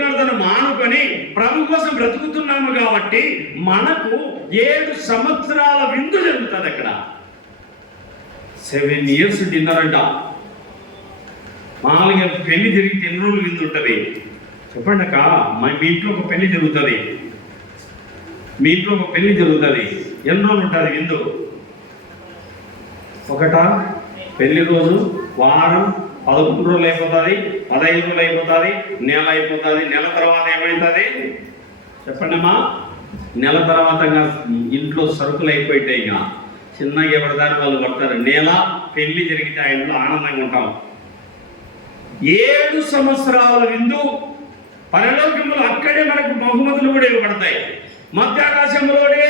నడతను మానుకొని ప్రభు కోసం బ్రతుకుతున్నాము. కాబట్టి మనకు 7 సంవత్సరాల విందు జరుగుతుంది అక్కడ. 7 ఇయర్స్ డిన్నర్ అంట. మామూలుగా పెళ్లి జరిగితే ఎన్ని రోజులు విందు ఉంటుంది చెప్పండి అక్క? మీ ఇంట్లో ఒక పెళ్లి జరుగుతుంది, మీ ఇంట్లో ఒక పెళ్లి జరుగుతుంది, ఎన్ని రోజులు ఉంటుంది విందు? ఒకటా పెళ్లి రోజు, వారం, 11 రోజులు అయిపోతుంది, 15 రోజులు అయిపోతుంది, నెల అయిపోతుంది. నెల తర్వాత ఏమవుతుంది చెప్పండి అమ్మా? నెల తర్వాత ఇంట్లో సరుకులు అయిపోయింటాయి, ఇక చిన్నగా ఎవరిదాన్ని వాళ్ళు పడతారు. నెల పెళ్లి జరిగితే ఆ ఇంట్లో ఆనందంగా ఉంటాం. 7 సంవత్సరాల విందు. పరలోకములు అక్కడే మనకు బహుమతులు కూడా ఇవ్వబడతాయి. మధ్యాకాశంలోనే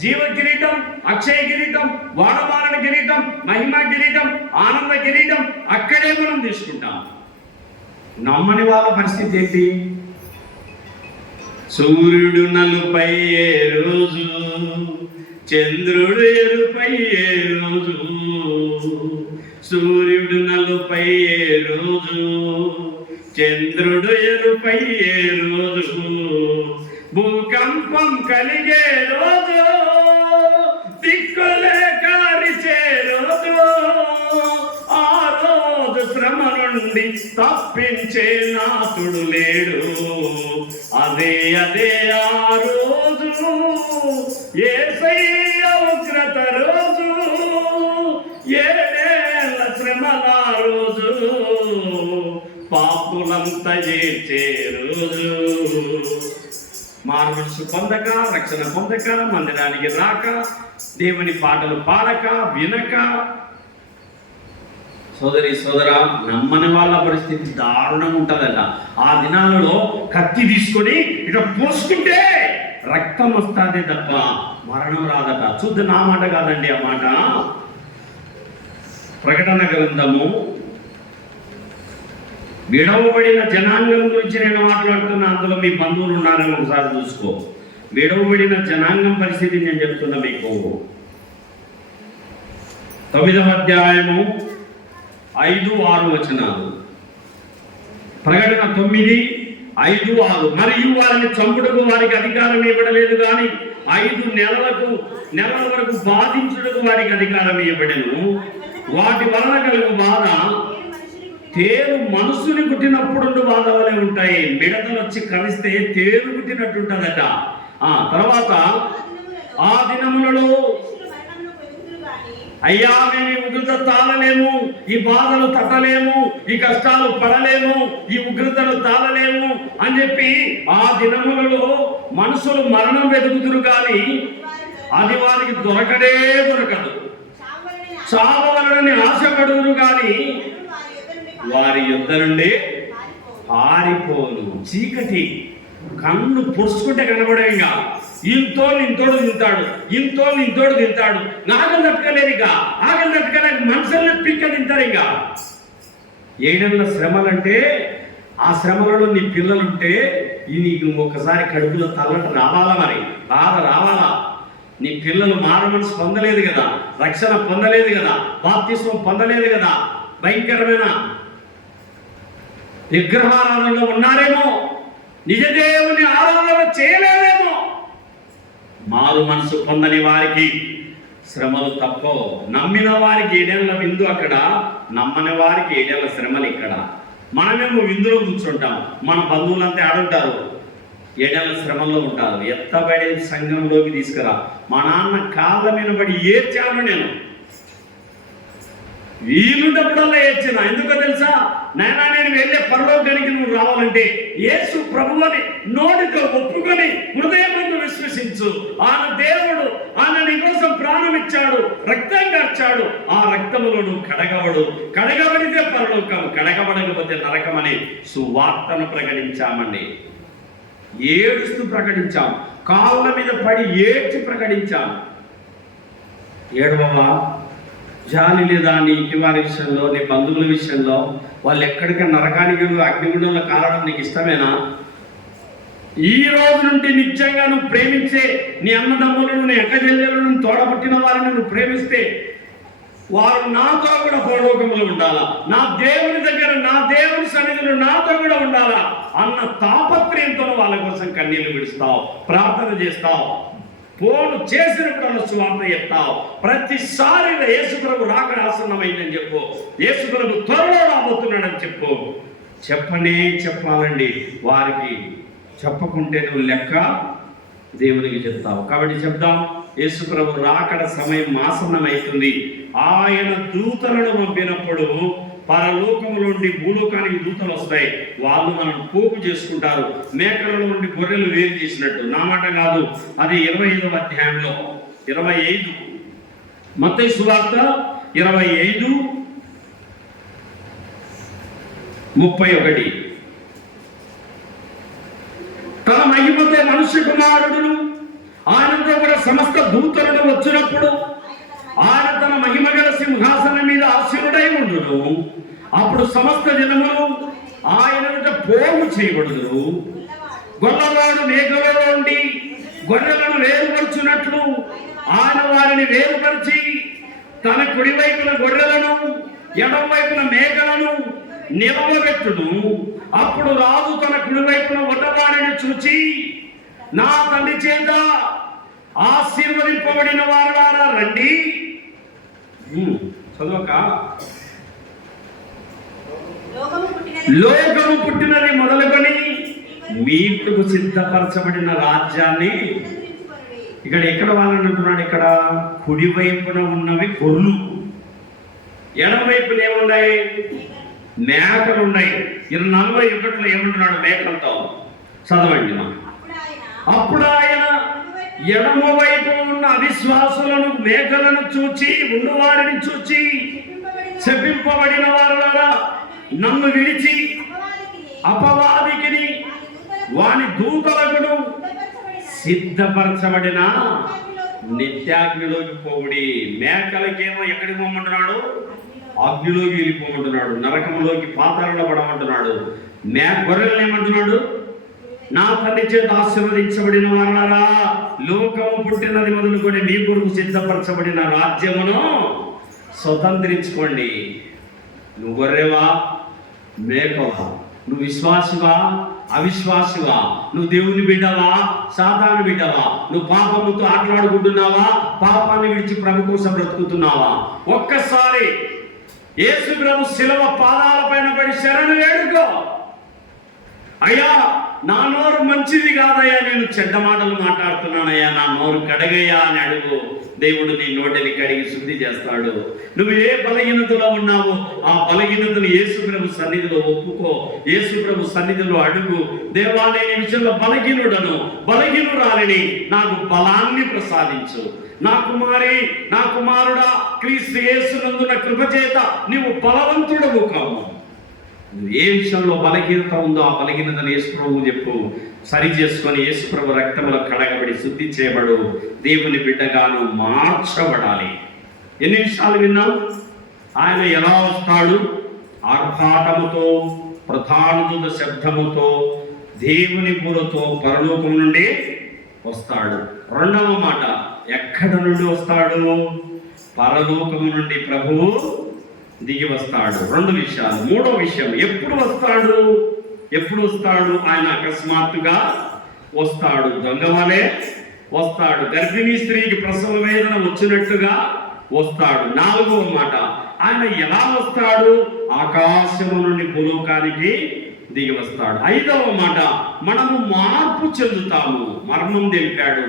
జీవ కిరీటం, అక్షయ కిరీటం, వాడమారణ కిరీటం, మహిమ కిరీటం, ఆనంద కిరీటం అక్కడే మనం తీసుకుంటాం. నమ్మని వాళ్ళ పరిస్థితి ఏంటి? సూర్యుడు నలుపై ఏ రోజు, చంద్రుడు ఎరుపై ఏ రోజు, సూర్యుడు నలుపై ఏ రోజు, చంద్రుడు ఎరుపై ఏ రోజు, భూకంపం కలిగే రోజు, దిక్కులే కారిచే రోజు, ఆ రోజు శ్రమ నుండి తప్పించే నాథుడు లేడు. అదే ఆ రోజు యేసయ్య ఉగ్రత రోజు, 7 ఏళ్ల శ్రమల రోజు, పాపులంతా చేర్చే రోజు. మారుమనసు పొందక, రక్షణ పొందక, మందిరానికి రాక, దేవుని పాటలు పాడక, వినక, సోదరి సోదరా, నమ్మని వాళ్ళ పరిస్థితి దారుణంగా ఉంటుందట. ఆ దినాలలో కత్తి తీసుకొని ఇక పోసుకుంటే రక్తం వస్తుంది తప్ప మరణం రాదట. చూద్దు, నా మాట కాదండి ఆ మాట. ప్రకటన గ్రంథము విడవబడిన జనాంగం గురించి నేను మాట్లాడుతున్నా. అందులో మీ బంధువులు ఉన్నారని ఒకసారి చూసుకో. విడవబడిన జనాంగం పరిస్థితి నేను చెప్తున్నా మీకు. 9వ అధ్యాయము 5-6 వచనాలు. ప్రకటన 9, 5, 6. మరియు వారిని చంపుటకు వారికి అధికారం ఇవ్వడలేదు, కానీ 5 నెలల వరకు బాధించుటకు వారికి అధికారం ఇవ్వబడెను. వాటి వలన కలుగు బాధ తేలు మనసుని కుట్టినప్పుడు బాధ వలె ఉంటాయి. మిడతలు వచ్చి కలిస్తే తేలు కుట్టినట్టుంటదట. తర్వాత ఆ దినములలో అయ్యా మేము ఈ ఉగ్రత తాళలేము, ఈ బాధలు తట్టలేము, ఈ కష్టాలు పడలేము, ఈ ఉగ్రతను తాళలేము అని చెప్పి ఆ దినములలో మనుషులు మరణం వెతుకుతురు, కానీ అది వారికి దొరకదు. చావవలనని ఆశపడుదురు, కానీ వారి యుద్ధ నుండి పారిపోను. చీకటి కన్ను పొడుచుకుంటే కనబడేగా. ఇంతోడు తింటాడు, ఇంతోడు తింటాడు. ఆకలి తట్టుకోలేదు, ఇక ఆకలి తట్టుకోలేక మనుషుల్ని పిక్క తింటారు. ఇక 7 ఏళ్ల శ్రమలంటే, ఆ శ్రమలలో నీ పిల్లలుంటే నీకు ఒకసారి కడుపులో తల్లట రావాలా, మరి బాధ రావాలా? నీ పిల్లలు మారు మనసు పొందలేదు కదా, రక్షణ పొందలేదు కదా, బాప్తిస్మం పొందలేదు కదా, భయంకరమైన విగ్రహారాధనలో ఉన్నారేమో, నిజ దేవుని ఆరాధన చేయలేదేమో. మారు మనసు పొందని వారికి శ్రమలు తప్పవు. నమ్మిన వారికి 7 ఏళ్ల విందు అక్కడ, నమ్మని వారికి 7 ఏళ్ల శ్రమలు ఇక్కడ. మనమేమో విందులో కూర్చుంటాం, మన బంధువులంతా ఆడుంటారు. ఎడల శ్రమంలో ఉంటారు. ఎత్తబడే సంఘంలోకి తీసుకురా. మా నాన్న కాళ్ళ మీద పడి ఏడ్చాను నేను, వీలున్నప్పుడల్లా ఏడ్చాను. ఎందుకో తెలుసా? నాయనా, నేను వెళ్ళే పరలోకానికి నువ్వు రావాలంటే యేసు ప్రభువుని నోటితో ఒప్పుకొని హృదయమందు విశ్వసించు. ఆయన దేవుడు, ఆయన నీ కోసం ప్రాణం ఇచ్చాడు, రక్తం కార్చాడు. ఆ రక్తములో నువ్వు కడగబడితే పరలోకం, కడగబడకపోతే నరకం అని సువార్తను ప్రకటించామండి. ఏడుస్తూ ప్రకటించాం, కాళ్ళ మీద పడి ఏడ్చి ప్రకటించాం. ఏడవవా? జాలి లేదా నీ ఇంటి వారి విషయంలో, నీ బంధువుల విషయంలో? వాళ్ళు ఎక్కడికైనా నరకానికి అగ్నిగుండంలో కాలడం నీకు ఇష్టమేనా? ఈ రోజు నుండి నిజంగా నువ్వు ప్రేమించే నీ అన్నదమ్ములను, నీ అక్కచెల్లెలను, తోడబుట్టిన వారిని నువ్వు ప్రేమిస్తే వారు నాతో కూడా పరలోకములో ఉండాలా, నా దేవుని దగ్గర, నా దేవుని సన్నిధిలో నాతో కూడా ఉండాలా అన్న తాపత్రయంతో వాళ్ళ కోసం కన్నీళ్లు విడుస్తావు, ప్రార్థన చేస్తావు, ఫోన్ చేసినప్పుడు సువార్త చెప్తావు. ప్రతిసారి యేసు ప్రభు రాకడ ఆసన్నమైందని చెప్పు, యేసు ప్రభు త్వరలో రాబోతున్నాడని చెప్పు. చెప్పాలండి. వారికి చెప్పకుంటే నువ్వు లెక్క దేవునికి చెప్తావు. కాబట్టి చెప్దాం, యేసు ప్రభు రాకడ సమయం ఆసన్నమవుతుంది. ఆయన దూతలను పంపినప్పుడు పరలోకము నుండి భూలోకానికి దూతలు వస్తాయి. వాళ్ళు మనం పోగు చేసుకుంటారు. మేకల నుండి గొర్రెలు వేరు చేసినట్టు. నా మాట కాదు, అది 25వ అధ్యాయంలో 25, మత్తయి సువార్త 25:31. తన మహిమతో మనుష్య కుమారుడును ఆయనతో కూడా సమస్త దూతలను వచ్చినప్పుడు ఆయన తన మహిమగల సింహాసనం మీద ఆసీనుడై ఉండును. అప్పుడు సమస్త జనములు ఆయన పోగు చేయబడుదురు. గొల్లవాడు మేఘలలో ఉండి గొర్రెలను వేరుపరుచున్నట్లు ఆయన వారిని వేరుపరిచి తన కుడివైపున గొర్రెలను, ఎడమ వైపున మేకలను నిలవబెట్టును. అప్పుడు రాజు తన కుడివైపున ఉన్నవారిని చూచి, నా తండ్రి చేత ఆశీర్వదింపబడిన వారులారా రండి. చదవక, లోకము పుట్టినది మొదలుకొని మీకు సిద్ధపరచబడిన రాజ్యాన్ని. ఎక్కడ వాళ్ళని అంటున్నాడు? ఇక్కడ కుడివైపున ఉన్నవి గొర్రెలు, ఎడమవైపున ఏమున్నాయి? మేకలు ఉన్నాయి. 41 ఏమంటున్నాడు మేకలతో? చదవండి. అప్పుడు ఆయన ఎడమ వైపు ఉన్న అవిశ్వాసులను, మేకలను చూచి, ఉన్నవారిని చూచి, శపింపబడిన వారులారా నన్ను విడిచి అపవాదికిని వాని దూతలకును సిద్ధపరచబడిన నిత్యాగ్నిలోకి పోవుడి. మేకలకేమో ఎక్కడికి పోమంటున్నాడు? అగ్నిలోకి వెళ్ళిపోమంటున్నాడు, నరకంలోకి, పాతాళంలో పడమంటున్నాడు. గొర్రెలను ఏమంటున్నాడు? నా తండ్రి చేత ఆశీర్వదించబడిన వారులారా, లోకము పుట్టినది మొదలుకొని మీ కొరకు సిద్ధపరచబడిన రాజ్యమును స్వతంత్రించుకోండి. నువ్వు గొర్రెవా, మేకవా? నువ్వు విశ్వాసివా, అవిశ్వాసివా? నువ్వు దేవుని బిడ్డవా, సాతాను బిడ్డవా? నువ్వు పాపముతో ఆటలాడుకుంటున్నావా, పాపాన్ని విడిచి ప్రభు కోసం బ్రతుకుతున్నావా? ఒక్కసారి యేసు ప్రభు శిలువ పాదాల పైన పడి శరణు వేడుకో. అయ్యా, నా నోరు మంచిది కాదయ్యా, నేను చెడ్డ మాటలు మాట్లాడుతున్నానయ్యా, నా నోరు కడగయ్యా అని అడుగు. దేవుడు నీ నోటిని కడిగి శుద్ధి చేస్తాడు. నువ్వు ఏ బలహీనతలో ఉన్నావో ఆ బలహీనతను యేసు ప్రభు సన్నిధిలో ఒప్పుకో, యేసు ప్రభు సన్నిధిలో అడుగు. దేవా, నేను ఈ విషయంలో బలహీనురాలిని, నాకు బలాన్ని ప్రసాదించు. నా కుమారి, నా కుమారుడా, క్రీస్తు యేసునందున కృప చేత నీవు బలవంతుడవు కావు. ఏ విషయంలో బలహీనత ఉందో ఆ బలహీనతను యేసు ప్రభు చెప్పు, సరి చేసుకొని యేసు ప్రభు రక్తంలో కడగబడి శుద్ధి చేయబడు. దేవుని బిడ్డగాను మార్చబడాలి. ఎన్ని విషయాలు విన్నాం? ఆయన ఎలా వస్తాడు? ఆర్భాటముతో, ప్రధాన దూత శబ్దముతో, దేవుని పూలతో పరలోకం నుండి వస్తాడు. రెండవ మాట, ఎక్కడ నుండి వస్తాడు? పరలోకము నుండి ప్రభువు దిగి వస్తాడు. 2 విషయాలు. మూడో విషయం, ఎప్పుడు వస్తాడు? ఆయన అకస్మాత్తుగా వస్తాడు. దొంగవలే వస్తాడు. గర్భిణీ స్త్రీకి ప్రసవ వేదన వచ్చినట్టుగా వస్తాడు. 4వ మాట, ఆయన ఎలా వస్తాడు? ఆకాశము నుండి భూలోకానికి దిగి వస్తాడు. 5వ మాట, మనము మార్పు చెందుతాము. మర్మం తెలిపాడు.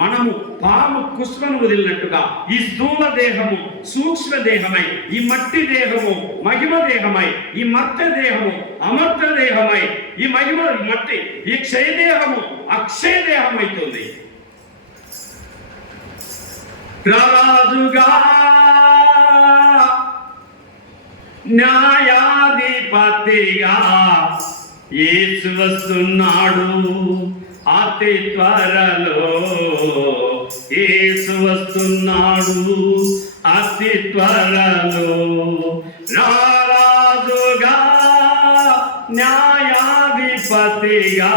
మనము పాము కుష్మను వదిలినట్టుగా ఈ స్థూల దేహము సూక్ష్మ దేహమై, ఈ మట్టి దేహము మహిమ దేహమై, ఈ మర్త్య దేహము అమర్త్య దేహమై, ఈ మహిమ మట్టి ఈ క్షయ దేహము అక్షయ దేహం అవుతుంది. రాజుగా న్యాయాధిపతిగా యేసు వస్తున్నాడు. అతి త్వరలో యేసు వస్తున్నాడు. అతి త్వరలో రాజుగా న్యాయాధిపతిగా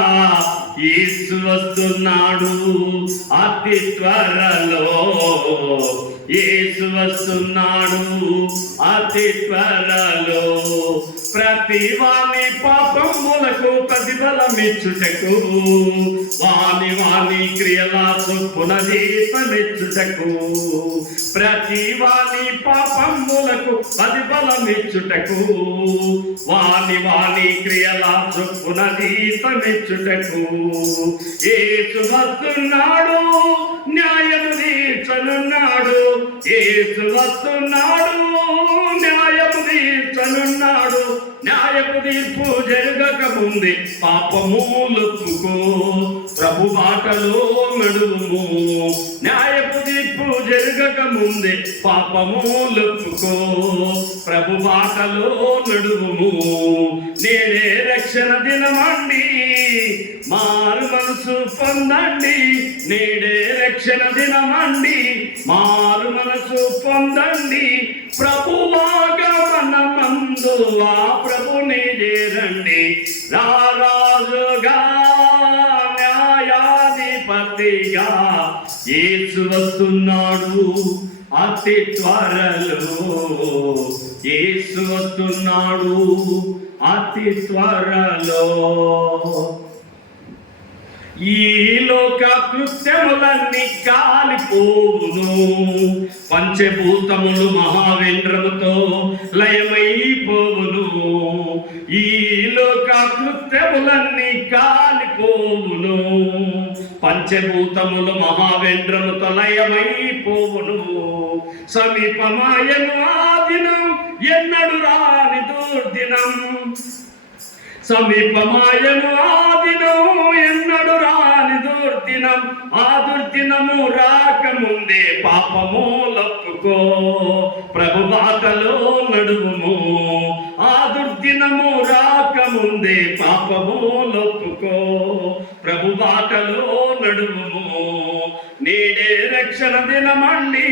యేసు వస్తున్నాడు. అతి త్వరలో యేసు వస్తున్నాడు. అతి త్వరలో ప్రతి వాని పాపములకు ప్రతిఫలమిచ్చుటకు, వాని వాని క్రియల చొప్పున జీతమిచ్చుటకు, ప్రతి వాని పాపములకు ప్రతిఫలమిచ్చుటకు, వాని వాని క్రియల చొప్పున జీతమిచ్చుటకు యేసు వస్తున్నాడు. న్యాయము తీర్చనున్నాడు. యేసు వస్తున్నాడు. న్యాయము తీర్చనున్నాడు. న్యాయపు తీర్పు జరగక ముందే పాపములొప్పుకో, ప్రభు బాటలో నడువుము. న్యాయపు తీర్పు జరగక ముందే పాపములొప్పుకో, ప్రభు బాటలో నడువుము. నేడే రక్షణ దినమండి, మారు మనసు పొందండి. నేడే రక్షణ దినమండి, మారు మనసు పొందండి. ప్రభువాగమనమందు ఆ ప్రభుని చేరండి. రాజుగా న్యాయాధిపతిగా యేసు వస్తున్నాడు. అతి త్వరలో యేసు వస్తున్నాడు. అతి త్వరలో ఈ లోక కృత్యములన్నీ కాలిపోవును. పంచభూతములు మహావేంద్రముతో లయమైపోవును. ఈ లోక కృత్యములన్నీ కాలిపోవును. పంచభూతములు మహావేంద్రముతో లయమైపోవును. సమీపమాయను ఆ దినం, ఎన్నడు రాని దుర్దినం. సమీపమాయను ఆ దినం, ఎన్నడు రాని దుర్దినం. ఆ దుర్దినము రాకముందే పాపములొప్పుకో, ప్రభు బాటలో నడువుము. ఆ దుర్దినము రాకముందే పాపములొప్పుకో, ప్రభు బాటలో నడువుము. నేడే రక్షణ దినమండి,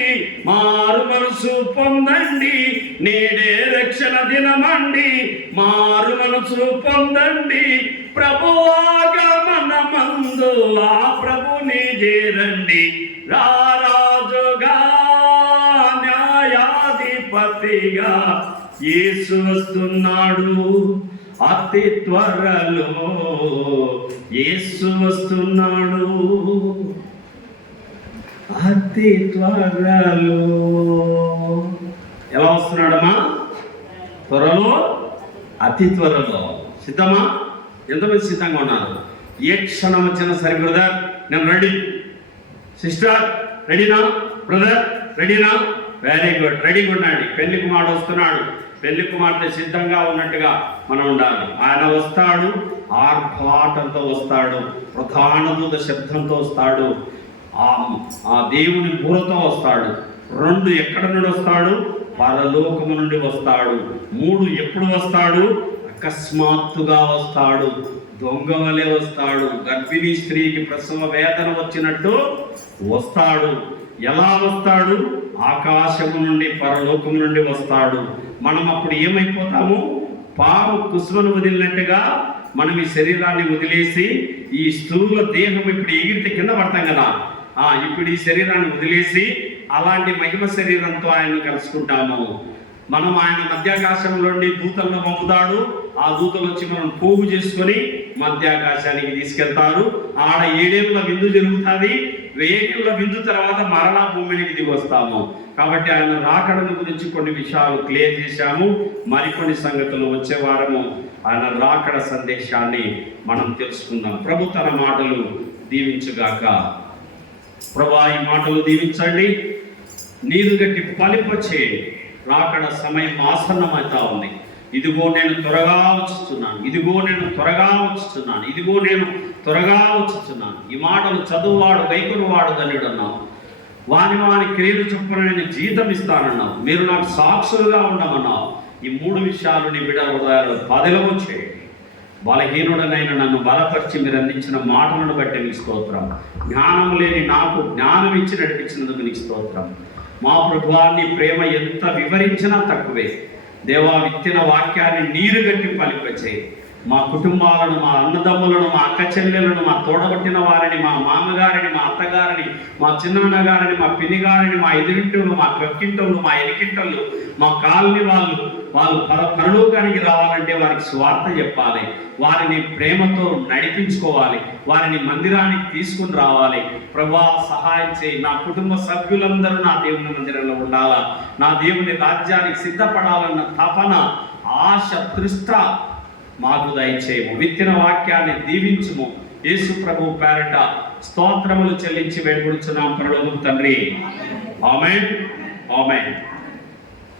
మారు మనసు పొందండి. నేడే రక్షణ దినమండి, మారు మనసు పొందండి. ప్రభువాగమనమందు ఆ ప్రభుని చేరండి. రాజుగా న్యాయాధిపతిగా యేసు వస్తున్నాడు. అతి త్వరలో యేసు వస్తున్నాడు. అతి త్వరలో ఎలా వస్తున్నాడమ్మా? త్వరలో, అతి త్వరలో. సిద్ధమా? ఎంతమంది సిద్ధంగా ఉన్నారు? ఏ క్షణం వచ్చినా సరే బ్రదర్ నేను రెడీ, సిస్టర్ రెడీనా, బ్రదర్ రెడీనా? వెరీ గుడ్, రెడీగా ఉండండి. పెళ్లి కుమారుడు వస్తున్నాడు. పెళ్లి కుమార్తె సిద్ధంగా ఉన్నట్టుగా మనం ఉండాలి. ఆయన వస్తాడు, ఆర్భాటంతో వస్తాడు, ప్రధాన దూత శబ్దంతో వస్తాడు, ఆ దేవుని బూరతో వస్తాడు. 2 ఎక్కడ నుండి వస్తాడు? పరలోకము నుండి వస్తాడు. 3 ఎప్పుడు వస్తాడు? అకస్మాత్తుగా వస్తాడు. దొంగ వలె వస్తాడు. గర్భిణీ స్త్రీకి ప్రసవ వేదన వచ్చినట్టు వస్తాడు. ఎలా వస్తాడు? ఆకాశము నుండి, పరలోకము నుండి వస్తాడు. మనం అప్పుడు ఏమైపోతాము? పాము కుష్మను వదిలినట్టుగా మనం ఈ శరీరాన్ని వదిలేసి, ఈ స్థూల దేహం ఇప్పుడు ఎగిరితే కింద పడతాం కదా, ఇప్పుడు ఈ శరీరాన్ని వదిలేసి అలాంటి మహిమ శరీరంతో ఆయన్ని కలుసుకుంటాము. మనం ఆయన మధ్యాకాశంలోని దూతలను పంపుతాడు. ఆ దూతలు వచ్చి మనం పోగు చేసుకొని మధ్యాకాశానికి తీసుకెళ్తారు. ఆడ 7 ఏళ్ళ విందు జరుగుతుంది. వేగిళ్ళ విందు తర్వాత మరలా భూమి మీదకి దిగి వస్తాము. కాబట్టి ఆయన రాకడను గురించి కొన్ని విషయాలు క్లియర్ చేశాము. మరికొన్ని సంగతులు వచ్చే వారము ఆయన రాకడ సందేశాన్ని మనం తెలుసుకుందాం. ప్రభు తన మాటలు దీవించుగాక. ప్రభా, ఈ మాటలు దీవించండి. నీరు గట్టి ఫలింపచే రాకడ సమయం ఆసన్నమవుతా ఉంది. ఇదిగో నేను త్వరగా వచ్చుచున్నాను, ఇదిగో నేను త్వరగా వచ్చుచున్నాను, ఇదిగో నేను త్వరగా వచ్చుచున్నాను. ఈ మాటలు చదువువాడు గైకొనువాడు ధన్యుడు అన్నావు. వాని క్రియలు చొప్పున నేను జీతం ఇస్తానన్నావు. మీరు నాకు సాక్షులుగా ఉండమన్నావు. ఈ 3 విషయాలు నీ బిడ్డల హృదయాలు పదిలము చేయండి. బలహీనుడనైన నన్ను బలపరిచి మీరు అందించిన మాటలను బట్టి నీకు స్తోత్రం. జ్ఞానం లేని నాకు జ్ఞానం ఇచ్చి నడిపించినందుకు నీకు స్తోత్రం. మా ప్రభువాన్ని ప్రేమ ఎంత వివరించినా తక్కువే. దేవా, విత్తిన వాక్యాన్ని నీరు గట్టి ఫలింపచేయి. మా కుటుంబాలను, మా అన్నదమ్ములను, మా అక్క చెల్లెలను, మా తోడబట్టిన వారిని, మా మామగారిని, మా అత్తగారిని, మా చిన్నాన్న గారిని, మా పిన్నిగారిని, మా ఎదురింటోళ్ళు, మా ప్రక్కింటోళ్ళు, మా ఎనికింటోళ్ళు, మా కాలనీ వాళ్ళు పరలోకానికి రావాలంటే వారికి స్వార్థ చెప్పాలి. వారిని ప్రేమతో నడిపించుకోవాలి. వారిని మందిరానికి తీసుకుని రావాలి. ప్రభా, సహాయం చేయి. నా కుటుంబ సభ్యులందరూ నా దేవుని మందిరంలో ఉండాలా, నా దేవుని రాజ్యానికి సిద్ధపడాలన్న తపన, ఆశ, తృష్ట మాకు దయచేయము. విత్తిన వాక్యాన్ని దీవించుము. యేసు ప్రభు పేరట స్తోత్రములు చెల్లించి వేడుకొనుచున్నాం పరలోకపు తండ్రి. ఆమేన్, ఆమేన్.